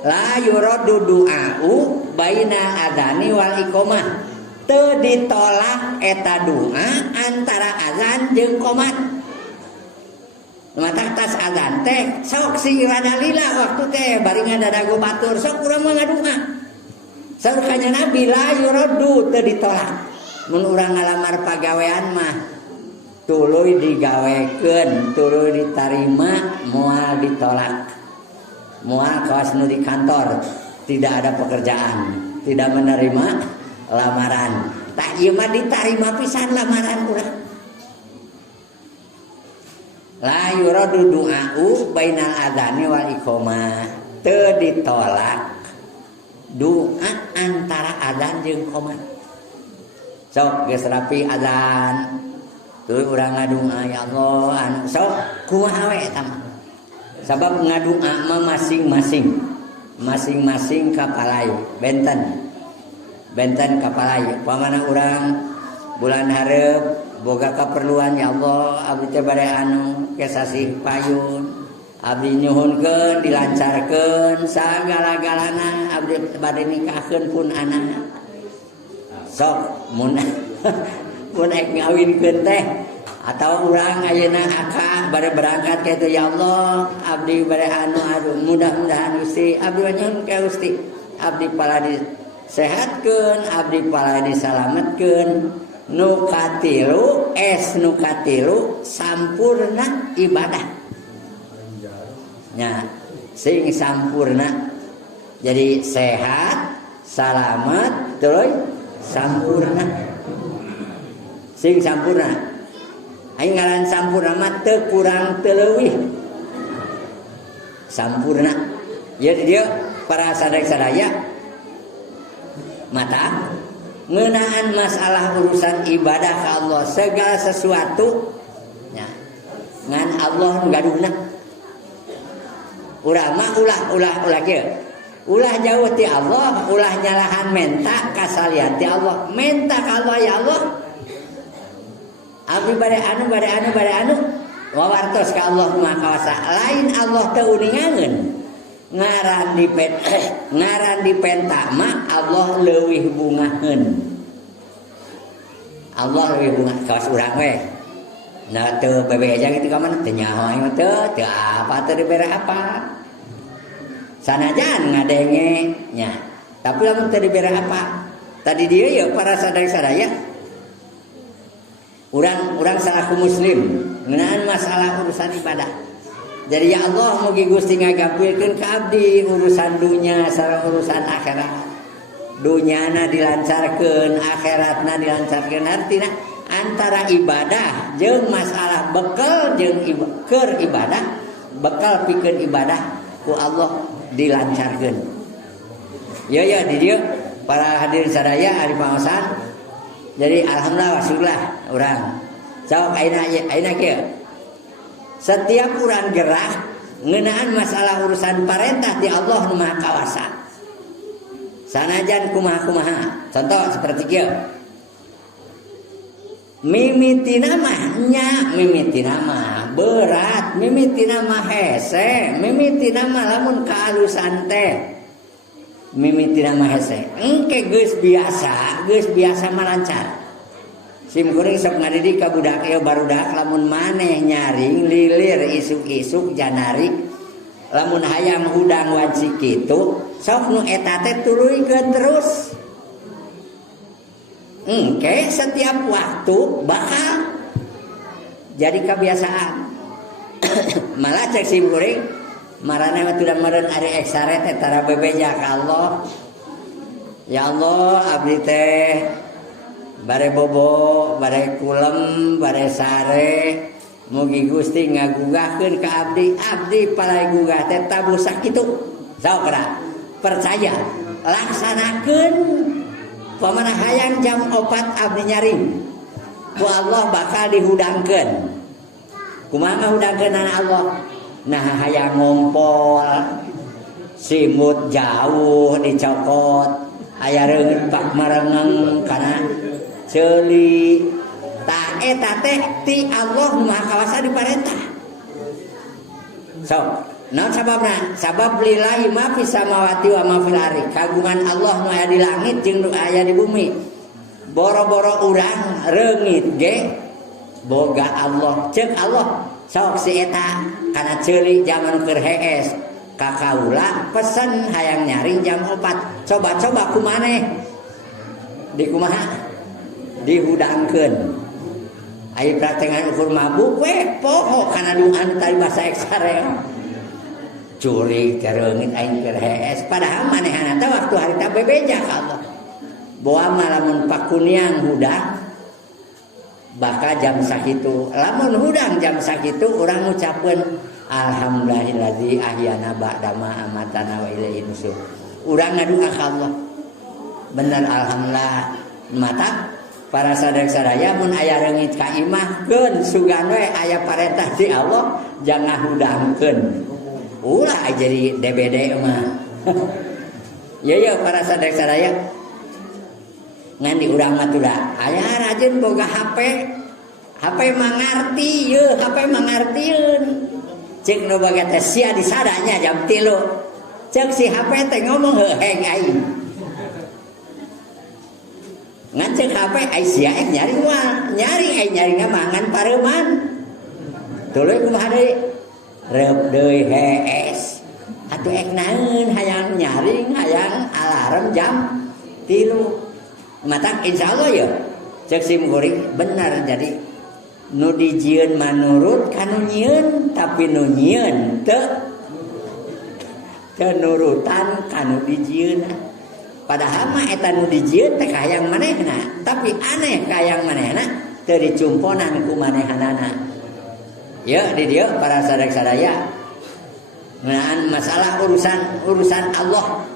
la yuradu du'a'u baina adzani wal iqamah, teu ditolak eta doa antara azan jeung qomat. Mata tas azan teh sok sing rada lila waktu teh bari ngadadagu batur sok urang mah ngadunga. Saur kanya Nabi la yuradu teu ditolak. Mun urang ngalamar pagawean mah tuluy digawekeun, tuluy ditarima, moal ditolak. Moal kawas nu di kantor tidak ada pekerjaan, tidak menerima lamaran. Tah ieu mah ditarima pisan lamaran urang. La yuradu du'a'u bainal adzani wal iqamah, teu ditolak doa antara adzan jeung qomat. Sok geus rapi adzan tuh urang ngadunga ya Allah anu sok kumaha we eta mah. Sabab ngadunga mah masing-masing kapalai benten kapalai. Pamana urang bulan hareup boga kaperluan ya Allah abdi teh bade anu kesasih payun abdi nyuhunkeun dilancarkeun sagala-galana abdi bade nikahkeun pun anak. Sok mun mun ek ngawinkeun teh atau urang ayeuna akad bade berangkat kitu ya Allah abdi bade anu mudah-mudahan Gusti abdi nyuhun ka Gusti abdi pala disehatkeun abdi pala disalametkeun nu katilu sampurna ibadah nya sing sampurna jadi sehat salamet terus sampurna sing sampurna aing ngaran sampurna mah teu kurang teu leuwih sampurna. Jadi dia para sadaya mata ngeunaan masalah urusan ibadah ka Allah segala sesuatu nya ngan Allah nu gaduhna. Urang mah ulah kieu ulah jauh ti Allah ulah nyalahan menta kasalian ti Allah menta ka Allah ya Allah abdi bade anu wawartos ka Allah Maha Kawasa lain Allah teu uningangeun ngaran dipenta mah Allah leuwih bungaheun Allah leuwih bunga kawas urang we na teu bebeja kitu ka mana teu nyaho teu apa teu dibere apa sanajan ngadenge nya tapi lamun teu dibere apa tadi dia ya para sadaya urang salaku muslim ngeunaan masalah urusan ibadah. Jadi ya Allah mugi Gusti ngagampilkeun ka abdi urusan dunya sareng urusan akhirat. Dunyana dilancarkeun, akhiratna dilancarkeun. Artina antara ibadah jeung masalah bekal jeung keur ibadah, bekal pikeun ibadah ku Allah dilancarkeun. Ya di dieu para hadirin sadaya ari pangosan. Jadi alhamdulillah wasyukurlah urang. Sok ayeuna kieu. Setiap urang gerak ngeunaan masalah urusan parentah di Allah Nu Maha Kawasa. Sanajan kumaha-kumaha. Contoh seperti kieu. Mimitina mah berat, mimitina mah hese, mimitina mah lamun kaalusan teh. Mimitina mah hese. Engke geus biasa mah lancar. Sim kuring sok ngadidik ka budak ieu barudak lamun maneh nyaring lilir isuk-isuk janari lamun hayam hudang wanci kitu sok nu eta teh tuluykeun terus. Engke setiap waktu bakal jadi kebiasaan. Malah cek sim kuring marane mah tuda meureun ari eksare teh tara bebeja ka Allah. Ya Allah abdi teh bare bobo, bare kulem, bare sare, mugi Gusti ngagugahkeun ka abdi. Abdi palai gugah teh tabu sakitu. Saokra percaya laksanakeun pamana hayang jam 4 abdi nyaring. Ku Allah bakal dihudangkeun. Kumaha ngahudangkeun Allah? Nah hayang ngompol, simut jauh dicokot, aya reungeut pak marengeng kana ceuli. Ta eta teh ti Allah Maha Kawasa diparentah. So, naon sababna? Sabab lillahi ma fis samawati wa ma fil ardi. Kagungan Allah nu aya di langit jeung nu aya di bumi. Boro-boro urang reungit ge boga Allah. Ceuk Allah sok si eta kana ceuli zaman keur hees ka kaula pesen hayang nyari jam 4. Coba-coba kumaneh di kumaha dihudangkeun. Aya pratengan ukur mabuk we poho kana dungan tadi bahasa eksare. Curi kereungit aing keur hees padahal manehna teh waktu harita bebeja ka Allah. Boa malamun pakuniang hudang baka jam sakitu. Lamun hudang jam sakitu urang ngucapkeun alhamdulillazi ahyana ba'da ma amatana wa ilaihi nusyur. Urang ngadua ka Allah. Bener alhamdulillah mata para sadaya mun aya reungit ka imah keun sugan we aya parentah ti Allah jangan hudangkeun. Ulah jadi DBD mah. Ya para sadaya ngan di urang mah tuda aya rajin boga HP mangarti yeuh HP mangartieun ceuk nu boga teh sia disadanya jam 3 ceuk si HP teh ngomong heuheng aing ngan ceuk HP ai sia nyari mah nyari mangan pareuman tuluy kumaha deui reup deui hees atuh ek naeun hayang nyaring hayang alarm jam 3 mata insyaallah ya cek sim kuring benar. Jadi nu dijieun manurut kanu nyieun tapi nu nyieun teu nurutan kanu dijieun. Padahal mah eta nu dijieun teh hayang manehna tapi aneh hayang manehna teu dicumponan ku manehanana. Ya di dieu para sadaya ngeunaan masalah urusan Allah.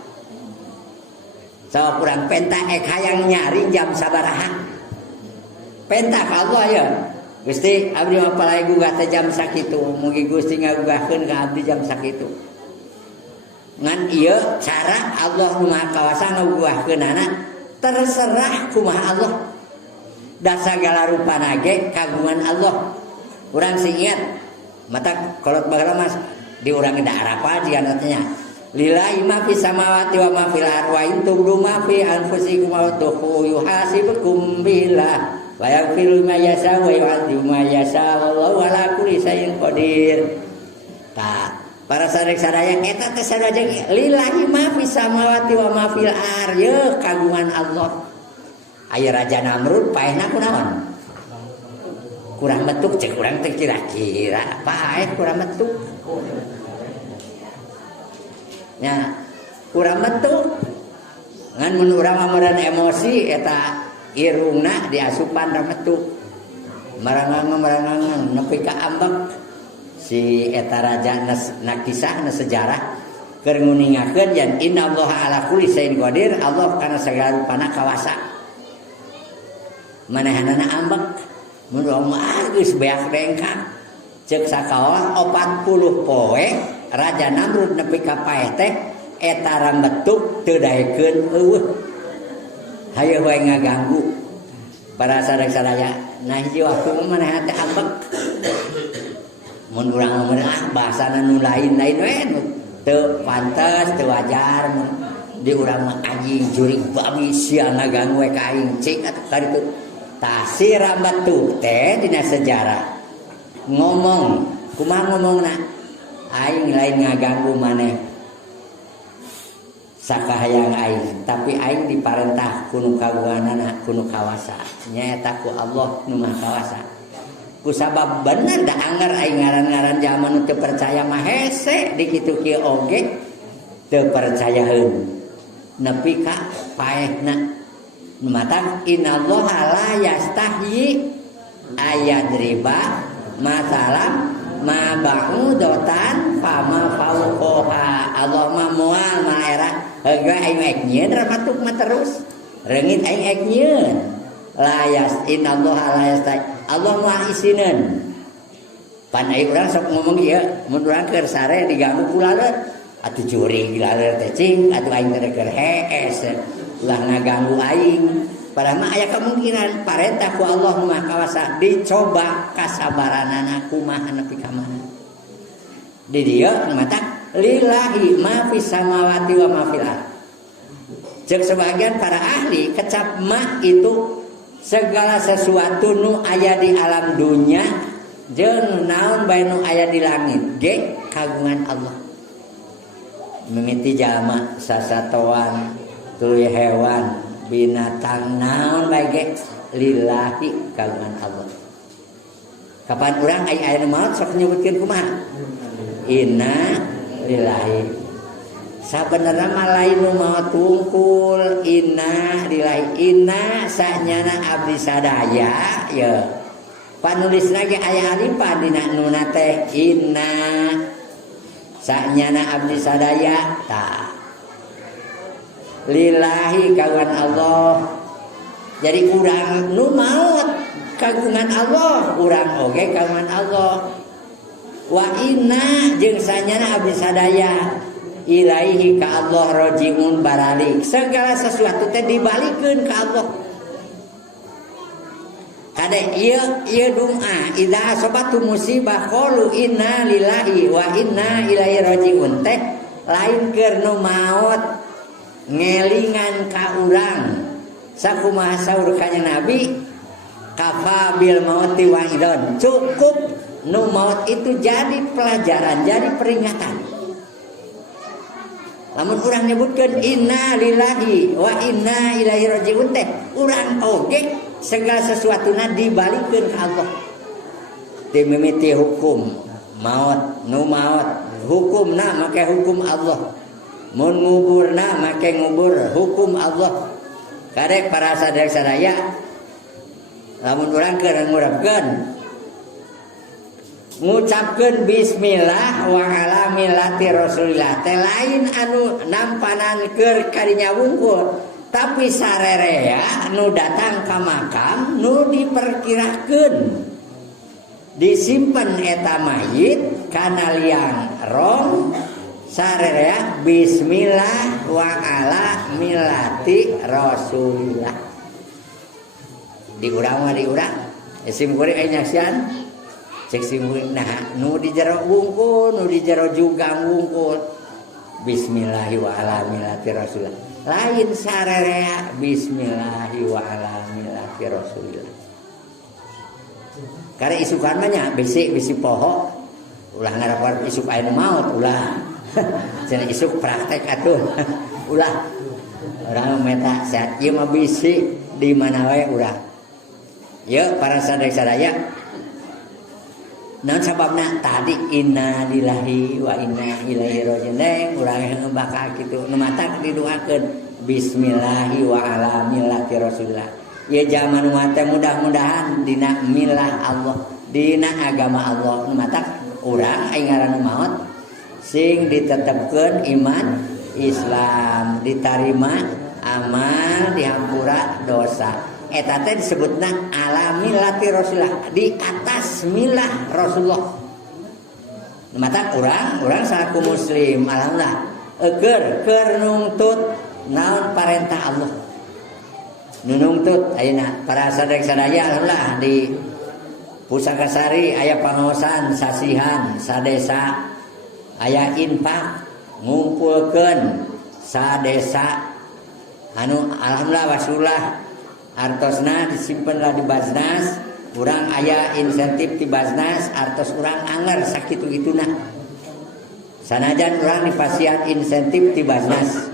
Sawa kurang penta ek hayang nyari jam sabaraha. Penta ka Allah ya. Gusti abdi mah palai gugah teh jam sakitu. Mugi Gusti ngagugahkeun ka abdi jam sakitu. Ngan ieu cara Allah nu Maha Kawasa ngagugahkeunana terserah kumaha Allah. Da sagala rupana ge kagungan Allah. Urang sing ingat mata kolot bagala mas di urang da arapa jiana teh nya. Lillahi ma fis samawati wa ma fil ardi wa in tubdu ma fi anfusikum aw tukhfu yuhasibukum billah wa yaghfiru ma yasha wa yu'adhibu ma yasha wallahu ala kulli syai'in qadir. Tah, para sadaya eta teh sadaja lillahi ma fis samawati wa ma fil ardi kagungan Allah. Aya Raja Namrud paehna kunaon? Kurang metuk cek urang teh kira-kira paeh kurang metuk. Ya kurang metu ngan mun urang meureun emosi eta irungna diasupan ra metu marangang nepi ka ambek si eta raja na kisah na sejarah keur nguningakeun yen innallaha ala kulli syai'in qadir. Allah kana sagala rupana kawasa manehanana ambek mun urang mah geus beak dengkak ceuk sakaolah 40 poe Raja Namrud nepi ka paeh teh eta rambetuk teu daekeun eueuh. Hayu wae ngaganggu para sadaya. Nah hiji waktu maneh teh ambek. Mun urang mah bahasana nu lain-lain we teu pantes teu wajar mun di urang mah anjing jurig babi sia ngaganggu we ka aing cik atuh ka ditu. Tah si rambetuk teh dina sejarah ngomong kumaha ngomongna aing lain ngaganggu maneh sakahayang aing tapi aing diparentah kuno kagunganana kuno kawasa nyaeta ku Allah nu Maha Kawasa. kusabab bener da anger aing ngaran-ngaran zaman nu teu percaya mah hese di kitu kieu oge teu percayaeun nepi ka paehna mata innallaha la yastahyi ayadriba masalam ma ba'udatan fama fauqoha. Allah mah moal maera heula aing ek nyieun ramatuk mah terus reungit aing ek nyieun la innallaha la yastahyi Allah mah isineun pan aya urang sok ngomong ieu mun urang keur sare diganggu kulaleur atuh curi gilaleur teh cing atuh aing teh keur hees ulah ngaganggu aing. Padahal mah aya kemungkinan parentah ku Allah mah kawasa dicoba kasabaranana kumaha nepi ka mana. Di dieu mata lillahi ma fis samawati wa ma fil ardh. Cek sebagian para ahli kecap mah itu segala sesuatu nu aya di alam dunia jeung naon bae nu aya di langit ge kagungan Allah. Mimiti jalma sasatoan tuluy hewan binatang naon bae ge lillahi kagungan Allah. Kapan urang aya maot sok nyebutkeun kumaha? Inna lillahi. Sabenerna mah lain nu maot tungkul inna lillahi. Inna sanyana abdi sadaya ya. Panulisna ge aya alifan dina nunna teh inna sanyana abdi sadaya ta. Lillahi kagungan Allah. Jadi urang nu maot kagungan Allah, urang oge kagungan Allah. Wa inna jeung sanyana abdi sadaya ilaihi ka Allah rajiun baralik. Segala sesuatu teh dibalikeun ka Allah. Kade ieu doa idza asabatu musibah qalu inna lillahi wa inna ilaihi rajiun teh lain keur nu maot ngelingan ka urang sakumaha saur kanjeng Nabi kafa bil mauti wa'idon. Cukup nu maut itu jadi pelajaran, jadi peringatan. Lamun urang nyebutkeun inna lillahi wa inna ilaihi rajiun teh urang oge segala sesuatuna dibalikeun ka Allah. Teu mimiti hukum maut nu maut hukumna make hukum Allah. Mun nguburna make ngubur hukum Allah. Karek para sadaya lamun urang keur ngurapkeun ngucapkeun bismillah wa ala millati rasulillah teh lain anu nampanan keur kadinya wungkul tapi sarerea nu datang ka makam nu diperkirakeun disimpen eta mayit kana liang rong sarerea bismillah wa ala millati rasulillah. Di urang mah di urang sim kuring aya nyaksian cek sim kuring nah nu di jero wungkul nu di jero jugang wungkul bismillahi wa ala millati rasulillah lain sarerea bismillahi wa ala millati rasulillah. Karena isukan mah nya bisi poho ulah ngarapan isuk aya maut ulah cenah isuk praktek atuh ulah urang meta sehat ieu mah bisi di mana wae urang. Ya para sadaya naon sababna tadi inna lillahi wa inna ilaihi rajiun urang bakal kitu nu matak didoakeun bismillahi wa ala millati rasulillah. Ya zaman mah teh mudah-mudahan dina milah Allah dina agama Allah nu matak urang aya ngaranna maot sing ditetepkeun iman Islam ditarima amal dihampura dosa. Eta teh disebutna ala millati rasulillah di atas milah Rasulullah. Mata urang salaku muslim alhamdulillah keur nungtut naon parentah Allah. Nu nungtut ayeuna para sadaya alhamdulillah di Pusaka Sari aya pangaosan sasihan sadesa aya infak ngumpulkeun sadesa anu alhamdulillah wasulah artosna disimpenlah di Basnas. Urang aya insentif di Basnas artos urang anger sakitu-kituna. Sanajan urang dipasihan insentif di Basnas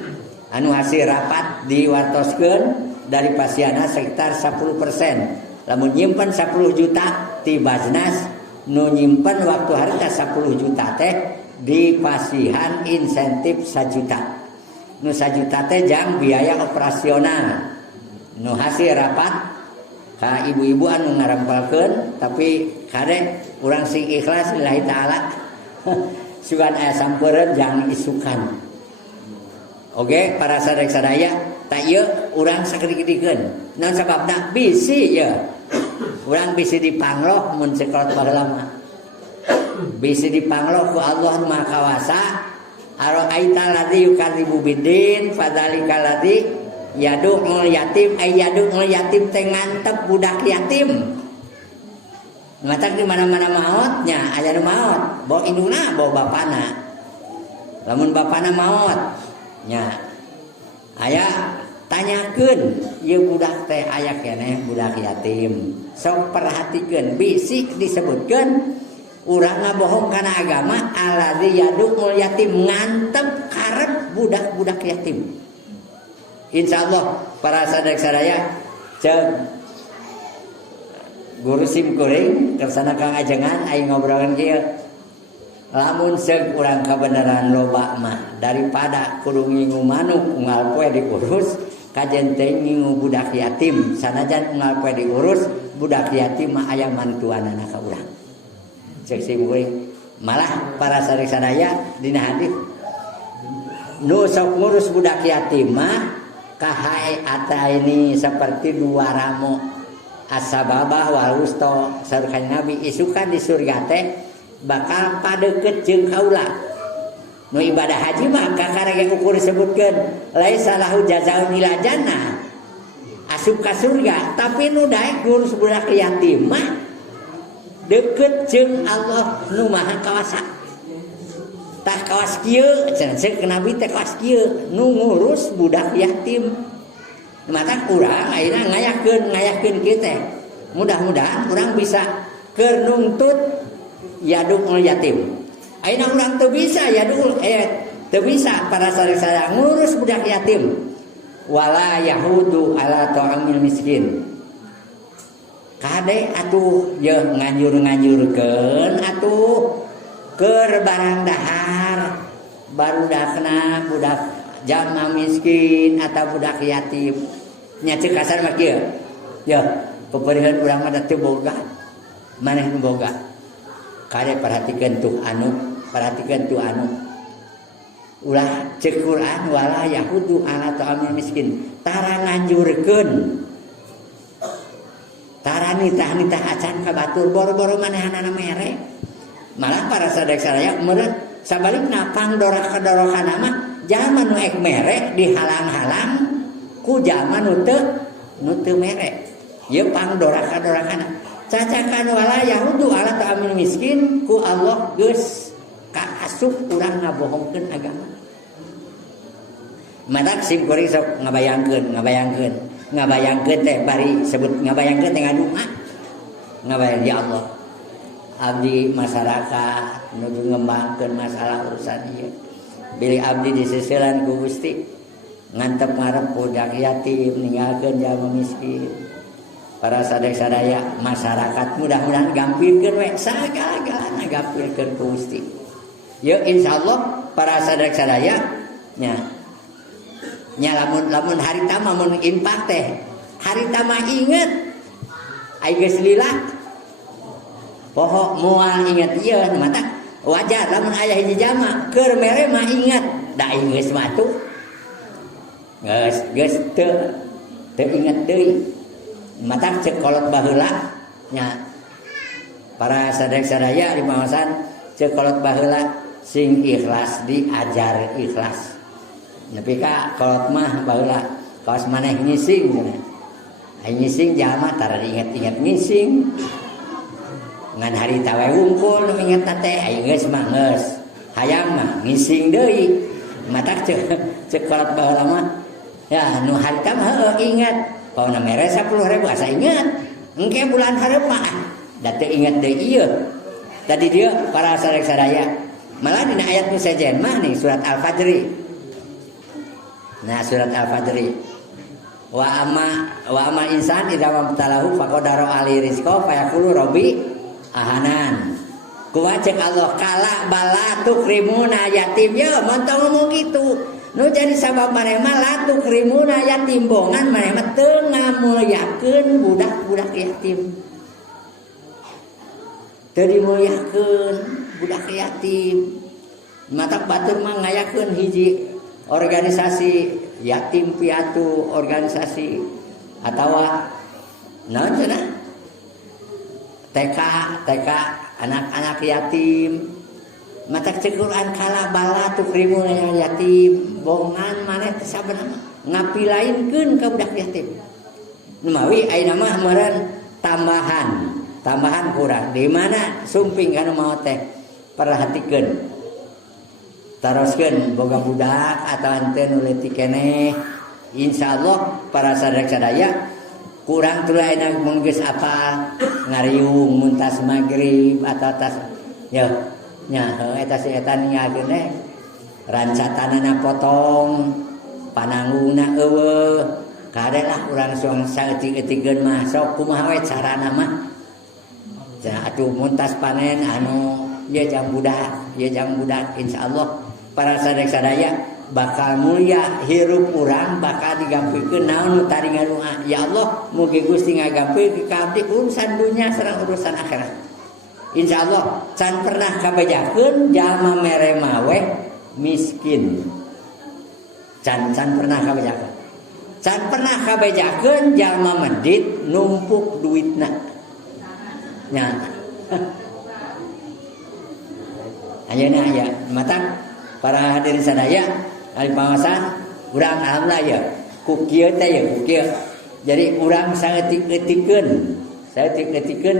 anu hasil rapat diwartoskeun dari pasiana sekitar 10%. lamun nyimpen 10 juta ti Baznas nu nyimpen waktu harta 10 juta teh dipasihan insentif 1 juta. Nu 1 juta teh jang biaya operasional. Nu hasil rapat ka ibu-ibu anu ngarampalkeun tapi kade urang sing ikhlas lillahi taala sugan aya sampeureun jang isukan. Oke, para sadaya tak ieu urang sakidik-kidikeun. Naon sababna? Bisi ya. Urang bisi dipangloh mun sekolot baheula mah. Bisi dipangloh ku Allah Maha Kawasa. Ara'aita ladzi yukadzibu biddin fadzalika ladzi yad'ul yatim ay yad'ul yatim teh ngantep budak yatim. Matak di mana-mana maotnya, aya nu maot, bawa indungna, bawa bapana. Lamun bapana maot, nya aya tanyakeun, ieu budak teh aya keneh budak yatim. Sok perhatikeun, bisik disebutkeun urang ngabohong kana agama alladzi yad'ul yatim ngantep karep budak-budak yatim. Insyaallah para sadaya ceuk guru sim kuring kersana Kang Ajengan aing ngobrolkeun kieu. Lamun seug urang kabeneran loba mah daripada kudu ngingu manuk unggal poe diurus kajen teh ngingu budak yatim sanajan unggal poe diurus budak yatim mah aya mantuanana ka urang. Ceuk sim kuring malah para sadaya dina hadis nu sok ngurus budak yatim mah kahai ata ini seperti dua ramo asababah wal wusta sareng Nabi isukan di surga teh bakal padeukeut jeung kaula. Nu ibadah haji mah kakarege ukur disebutkeun laisa lahu jazaa'un ila jannah. Asup ka surga, tapi nu daek ngurus budak yatim mah deukeut jeung Allah nu Maha Kawasa. Tah kawas kieu cenah ceuk Nabi teh kawas kieu nu ngurus budak yatim. Mata urang ayeuna ngayakeun kieu teh. Mudah-mudahan urang bisa keur nuntut yadul yatim. Ayeuna urang teu bisa yadul teu bisa para sadaya ngurus budak yatim. Wala yahudu ala ta'amil miskin. Kade atuh ye nganjur-nganjurkeun atuh keur barang dahar barudakna budak jama miskin atau budak yatim nya ceuk kasar mah kieu ya peperihan urang mah teu boga maneh nu boga kade perhatikeun tuh anu ulah ceuk Quran wala yahudu ala ta'amil miskin tara nganjurkeun tara nitah-nitah acan ka batur boro-boro manehanana mere malah para sadaya meureun sabalikna pangdorah-dorohana mah jalma nu ek mere dihalang-halang ku jalma nu teu mere. Ieu pangdorah-dorahana. Cacakan wala yahudu ala ta'amil miskin ku Allah geus kaasup urang ngabohongkeun agama. Matak sim kuring sok ngabayangkeun teh bari sebut ngabayangkeun teh ngadua. Ngabayang ya Allah. Abdi masyarakat nuju ngembangkeun masalah urusan ieu. Bilih abdi disisilan ku Gusti ngantep ngarep budak yatim ninggalkeun jalma miskin. Para sadaya masyarakat mudah-mudahan gampirkeun we sagala-galana gampirkeun ku Gusti. Ye insyaallah para sadaya nya lamun harita mah mun infak teh harita mah inget ai geus lila poho moal inget ieu mata wajar lamun aya hiji jalma keur mere mah inget da geus mah tuh geus teu inget deui mata ceuk kolot baheula nya para sadaya di maosan ceuk kolot baheula sing ikhlas diajar ikhlas nepi ka kolot mah baheula kaos maneh ngising ai ngising jalma tara diinget-inget ngising ngan hari tawe wungkul nu inget teh aya geus mah geus hayang mah ngising deui matak ceuk kolot baheula mah ya nu harita mah heueuh inget pauna mere 10.000 asa inget engke bulan hareup mah da teu inget deui ieu tadi dia para sadaya malah dina ayat nu sejen mah nih surat Al-Fajr. Nah surat Al-Fajr Wa ama insan idza mabtalahu faqadara ali rizqa fayaqulu rabbi ahanan. Kumaha cek Allah kala bala tukrimuna yatim ya montong ngomong gitu. Nu jadi sabab maneh mah la tukrimuna yatim bongan maneh mah teu ngamulyakeun budak-budak yatim. Teu dimulyakeun budak yatim. Mata batur mah ngayakeun hiji organisasi yatim piatu organisasi atawa naon cenah TK anak-anak yatim mata cek Quran kala bala tukrimuna yatim bongan maneh teh sabenerna ngapilainkeun ka budak yatim numawi ayeuna mah meureun tambahan kurang di mana sumping kana mau teh perhatikeun taroskeun boga budak atau henteu nu leutik keneh insyaallah para sadaya kurang tuluy ayeuna mun geus apal ngariung mun tas magrib atau tas ya eta si eta niageun teh rancatanana potong pananggungna eueuh kadelah urang suang saeutik-eutikeun mah sok kumaha we carana mah cenah atuh mun tas panen anu ieu jang budak insyaallah para sadaya bakal mulia hirup urang bakal digampikeun naon nu tadi ngadoa ya Allah mugi Gusti ngagampikeun ka abdi urusan dunya sareng urusan akhirat insyaallah can pernah kabejakeun jalma mere maweh miskin can pernah kabejakeun can pernah kabejakeun jalma medit numpuk duitna nya ayeuna aya mata para hadirin sadaya ari pangaosan urang alhamdulillah ya ku kieu teh ya ku kieu jadi urang saeutik-eutikeun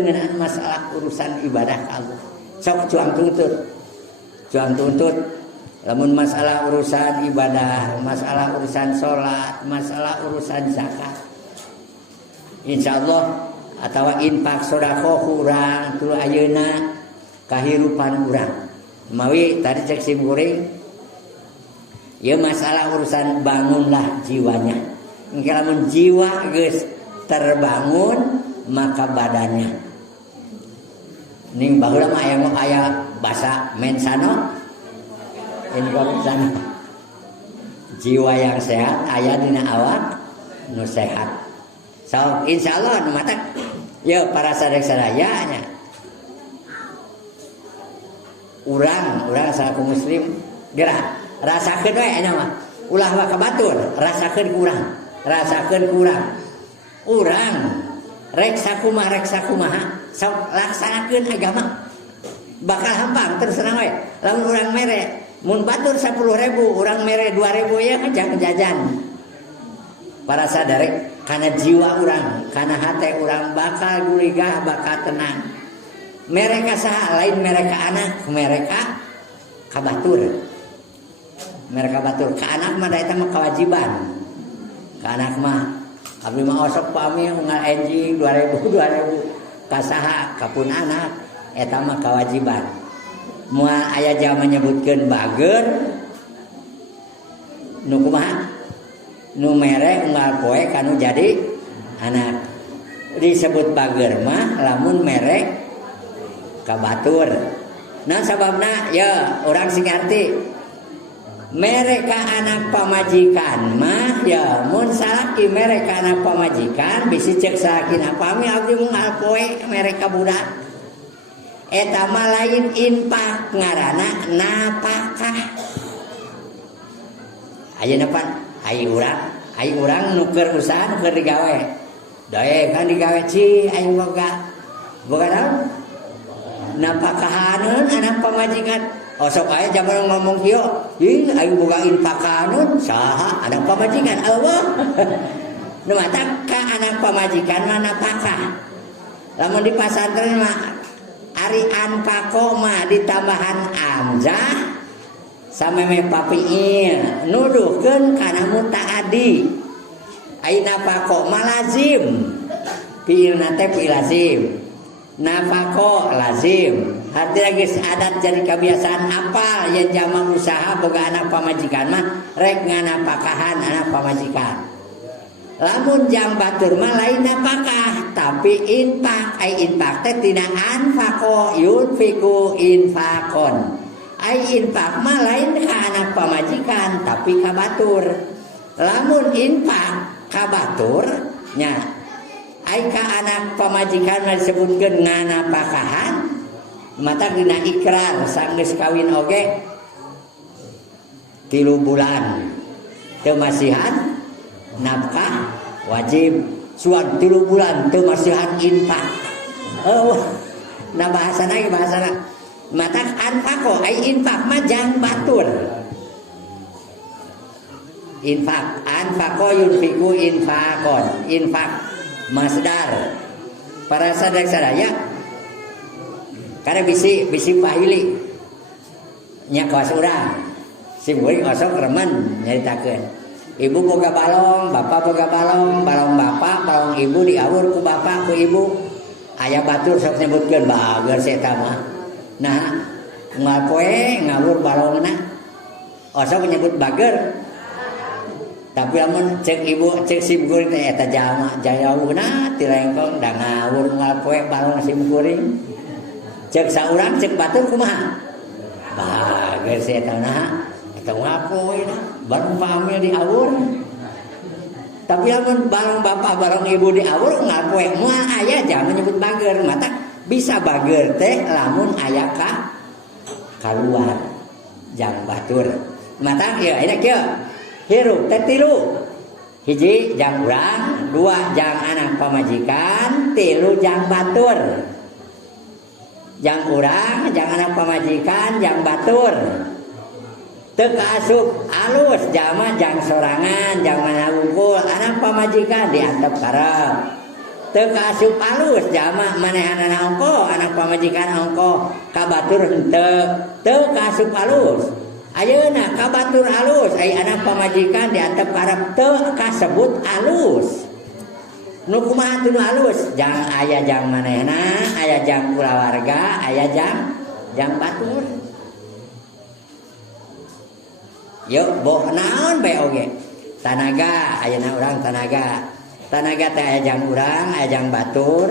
ngeunaan masalah urusan ibadah ka Allah sok cuang tuntut lamun masalah urusan ibadah masalah urusan salat masalah urusan zakat insyaallah atawa infak sedekah urang tuluy ayeuna kahirupan urang mawi tadi cek sim kuring ya masalah urusan bangunlah jiwanya lamun jiwa geus terbangun maka badannya ning baheula mah aya basa mensano insano jiwa yang sehat aya dina awak nu sehat so insyaallah nu mata ya para sadaya nya urang salaku muslim gerak rasakeun we anya mah ulah wa kabatur rasakeun kurang urang rek sakumaha sok laksanakeun agama bakal hampang terserah we lamun urang mere mun batur 10.000 urang mere 2.000 ya jangan jajan para sadare kana jiwa urang kana hate urang bakal guligah bakal tenang mereka saha lain mereka anak mereka kabatur ka anak mah eta mah kewajiban ka anak mah abdi mah osok pami ngal enjing 2.000 ka saha ka pun anak eta mah kewajiban moal aya jalma nyebutkeun bager nu kumaha nu mere unggal poe kanu jadi anak disebut bager mah lamun mere kabatur nah sababna ya orang sing ngarti mereka anak pamajikan mah ya mun salaki mereka anak pamajikan bisi cek salakina pami abdi moal poe mereka budak eta mah lain infak ngaranna napakah ayeuna pan ai urang nu keur usaha nu keur digawe dae kan digawe ci aing boga naon napakahaneun anak pamajikan osok aya jaman ngomong kieu ih aing boga infakaneun saha anak pamajikan Allah nu mata ka anak pamajikan mah napakah lamun di pasantren mah ari anfaqo mah ditambahan amzah sameme papiil nuduhkeun kana mutaaddi ai nafaqo mah lazim fiilna teh fiil lazim nafaqo lazim artinya geus adat jadi kebiasaan apal yang jama usaha boga anak pamajikan mah rek nganapakahan anak pamajikan Lamun jang batur mah lain napakah, tapi infak ai infak teh tina anfaqo yunfiku infakon. Ai infak mah lain ka anak pamajikan tapi ka batur. Lamun infak ka batur nya ai ka anak pamajikan disebutkeun nganapakahan mata dina ikrar sanggeus kawin oge 3 bulan teu masihan nafkah wajib suan 3 bulan teu masihan infak. Nah bahasana mata anfaqo ai infak mah jang batur. Infak anfaqo yunfiku infakon. Infak masdar para sadaya karena bisi pahili nya kawas urang sim kuring osok remen nyaritakeun ibu boga balong bapak boga balong bapak balong ibu diawur ku bapak ku ibu aya batur sok nyebutkeun bager eta mah nah ngapoe ngawur balongna osok nyebut bager. Tapi amun cek ibu cek sim kuring teh eta jalma jayawuna ti lengkong da ngawur ngapoe balong sim kuring. Cek saurang cek batur kumaha? Bager si eta nah eta ngapoe na bareng pamil diawur. Tapi amun balong bapak balong ibu diawur ngapoe moal aya jangan nyebut bager mata bisa bager teh lamun aya ka kaluar jang batur. Mata ieu enak kieu. Hirup teh 3 hiji jang urang 2 jang anak pamajikan 3 jang batur jang urang jang anak pamajikan jang batur teu kaasup alus jalma jang sorangan jang mana unggul anak pamajikan diantep karep teu kaasup alus jalma manehanana ongko anak pamajikan ongko ka batur henteu teu kaasup alus. Ayeuna ka batur alus ai anak pamajikan diantep karep teu kasebut alus. Nu kumaha teu alus? Jang aya jang manehna, aya jang kulawarga, aya jang batur. Yuk, boh naon bae oge. Tanaga, ayeuna urang tanaga. Tanaga teh aya jang urang, aya jang batur,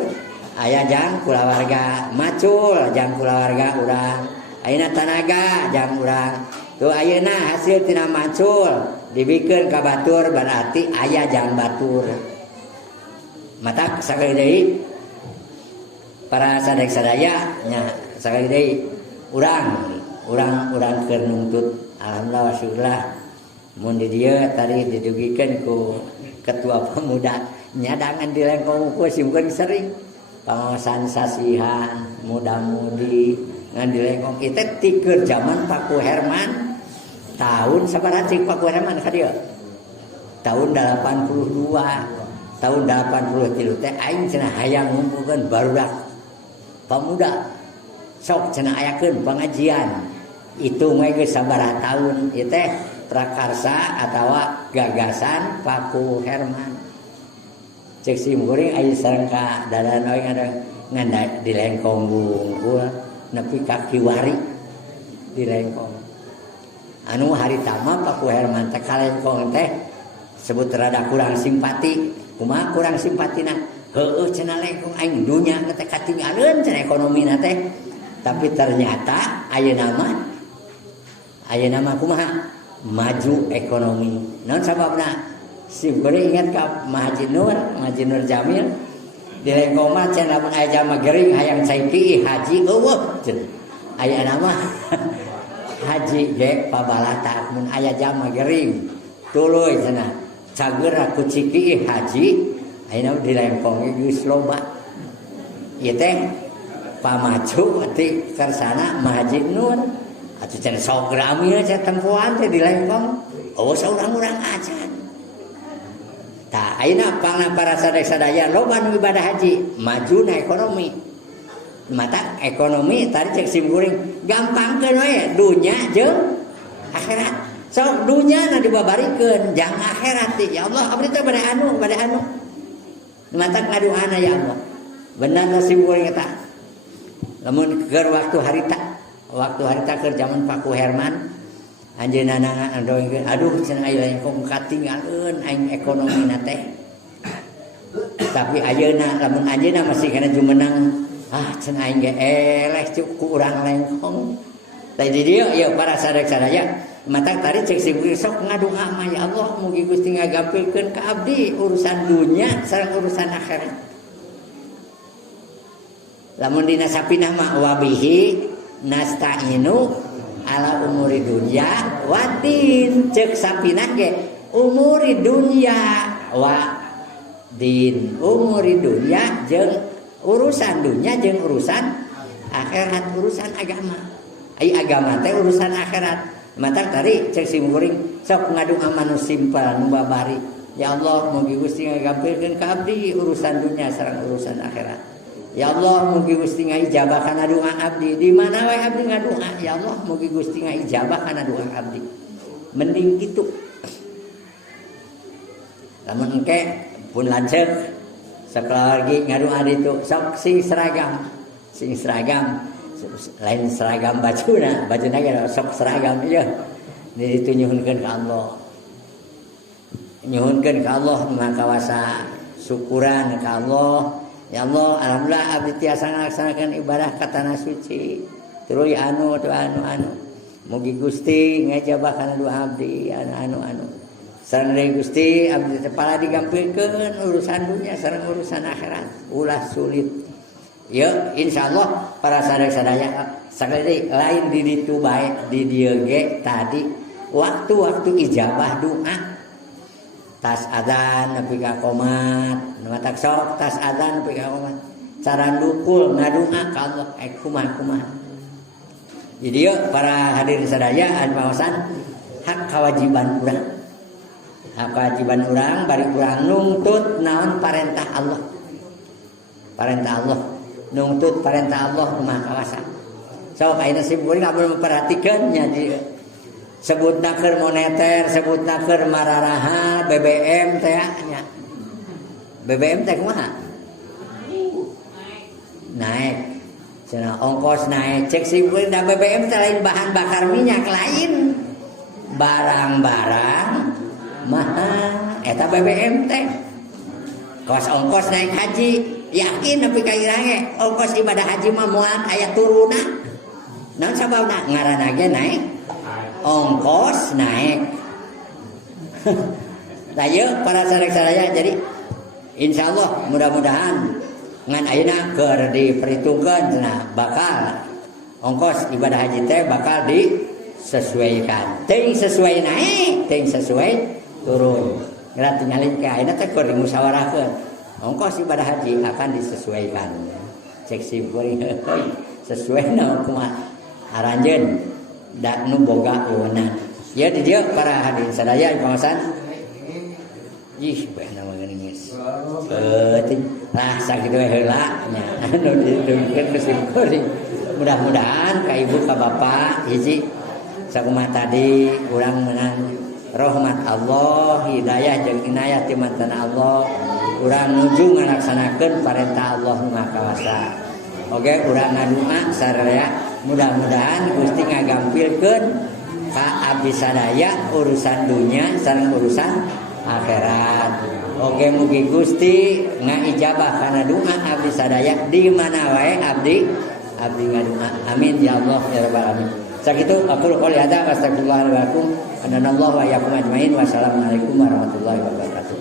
aya jang kulawarga. Macul jang kulawarga urang. Ayeuna tanaga jang urang. Tuh ayeuna hasil tina macul dibikeun ka batur berarti aya jang batur. Mata sakali deui para sadaya nya sakali deui urang keur nuntut alhamdulillah syukurlah mun di dieu tadi didugikeun ku ketua pemuda nyadangan di lengkong ku simkeun sering pangaosan sasihan muda-mudi ngan di lengkong itu tikeur zaman Paku Herman tahun sabaraha cik Paku Herman ka dieu tahun 82 tahun 83 teh aing cenah hayang ngumpulkeun barudak pemuda sok cenah ayakeun pengajian itu mah geus sabaraha tahun ieu teh prakarsa atawa gagasan Paku Herman cek sim kuring aya sareng ka dadan oe ngan di lengkong bungkul nepi ka kiwari di lengkong anu haritama Paku Herman teh ka lengkong teh sebut rada kurang simpati kumaha kurang simpatina heueuh cenah lengkong aing dunya teh katinggalieun cenah ekonomina teh tapi ternyata ayeuna mah kumaha maju ekonomi naon sababna sim kuring ingat ka Mahaji Nur Jamil di lengkong mah cenah lamun aya jalma gering hayang saiki haji eueuh cenah ayeuna mah haji ge pabalata mun aya jalma gering tuluy cenah cager aku ciki haji ayeuna di lengkong geus loba ieu teh pamacu ti kersana Mahaji Nur atuh cenah sok rami cenah tempoan teh di lengkong oh saurang-urang acan tah ayeuna pangna para sadaya loba nu ibadah haji majuna ekonomi mata ekonomi tadi cek sim kuring gampangkeun we dunya jeung akhirat sok dunya na dibabarikeun jang akhirat ya Allah abdi teh bade anu mata ngaduana ya Allah benar sim kuring eta lamun keur waktu harita keur zaman Paku Herman anjeunna nangan aduh cenah aya lengkong katinggalieun aing ekonomina teh Tapi ayeuna lamun anjeunna masih kana jumenang cenah aing ge eleh ku urang lengkong. Tadi dia ya para sadaya mata tadi cek si sok ngadoa mah ya Allah mugi Gusti ngagampilkeun ka abdi urusan dunya sareng urusan akhirat. Lamun dina sapinah mah wabihi nasta'inu ala umuri dunya wa din cek sapinah ge umuri dunya wa din umuri dunya jeung urusan dunya jeung urusan akhirat urusan agama. Ai agama teh urusan akhirat. Mata tadi cek si muring sok ngadoa anu simpel nu babari. Ya Allah mugi Gusti ngagampilkeun ka abdi urusan dunya sareng urusan akhirat. Ya Allah mugi Gusti ngaijabah kana doa abdi. Di mana wae abdi ngadoa, ya Allah mugi Gusti ngaijabah kana doa abdi. Mending kitu. Lamun engke pun lanceuk sakelargi ngadoa ditu sok sing seragam. Lain seragam bajuna ge sok seragam ieu ditu nyuhunkeun ka Allah. Nyuhunkeun ka Allah makawasa syukuran ka Allah. Ya Allah, alhamdulillah abdi tiasa ngalaksanakeun ibadah ka tanah suci. Tuluy anu. Mugi Gusti ngajabah kana doa abdi anu. Sareng deui Gusti abdi teh pala digampilkeun urusan dunya sareng urusan akhirat. Ulah sulit. Ya, insyaallah para sadaya sakali lain di ditu bae di dieu ge tadi waktu-waktu ijabah doa. Tas adzan nepi ka qomat, matak sok tas adzan nepi ka qomat. Cara ndukul ngadoa ka Allah kumaha. Jadi para hadirin sadaya anu paosan hak kewajiban urang. Hak kewajiban urang bari urang nungtut naon parentah Allah. Parentah Allah. Nungtut perintah Allah Maha Kawasa. So ayeuna si kuring abdi memperhatikeun nya sebutna keur moneter, sebutna keur mararaha, BBM teh nya. BBM teh kumaha? Naik. Cenah ongkos naik. Cek si kuring da BBM teh lain bahan bakar minyak lain. Barang-barang mahal eta BBM teh. Kos ongkos naik haji yakin nepi ka irang ge ongkos ibadah haji mah moal aya turuna. Naon sababna? Ngaranna ge naik. Ongkos naik. Tah ieu para sadaya jadi insyaallah mudah-mudahan ngan ayeuna keur diperhitungkeun cenah bakal ongkos ibadah haji teh bakal disesuaikan. Teuing sesuai naik, teuing sesuai turun. Geura tingali ka ayeuna teh keur dimusyawarahkeun. Ongkos ibadah haji akan disesuaikan. Cek si kuring sesuai naon kumaha aranjeun da nu boga wewenang. Ya di dieu para hadirin sadaya paosan. Ih bae na geus. Lah sakitu heula nya anu didengkeun ku si kuring. Mudah-mudahan ka ibu ka bapak hiji sakumaha tadi urang meunang rahmat Allah, hidayah jeung inayah ti mantana Allah. Urang nuju ngalaksanakeun parentah Allah Maha Kawasa. Oge urang ngadoa sararea mudah-mudahan Gusti ngagampilkeun ka abdi sadaya urusan dunya sareng urusan akhirat. Oge mugi Gusti ngaijabah kana doa abdi sadaya di mana wae abdi ngadoa. Amin ya Allah ya rabbal alamin. Sakitu aku qouli hada astagfirullah wa lakum. Anallahu wa iyyakum ajmain. Wassalamualaikum warahmatullahi wabarakatuh.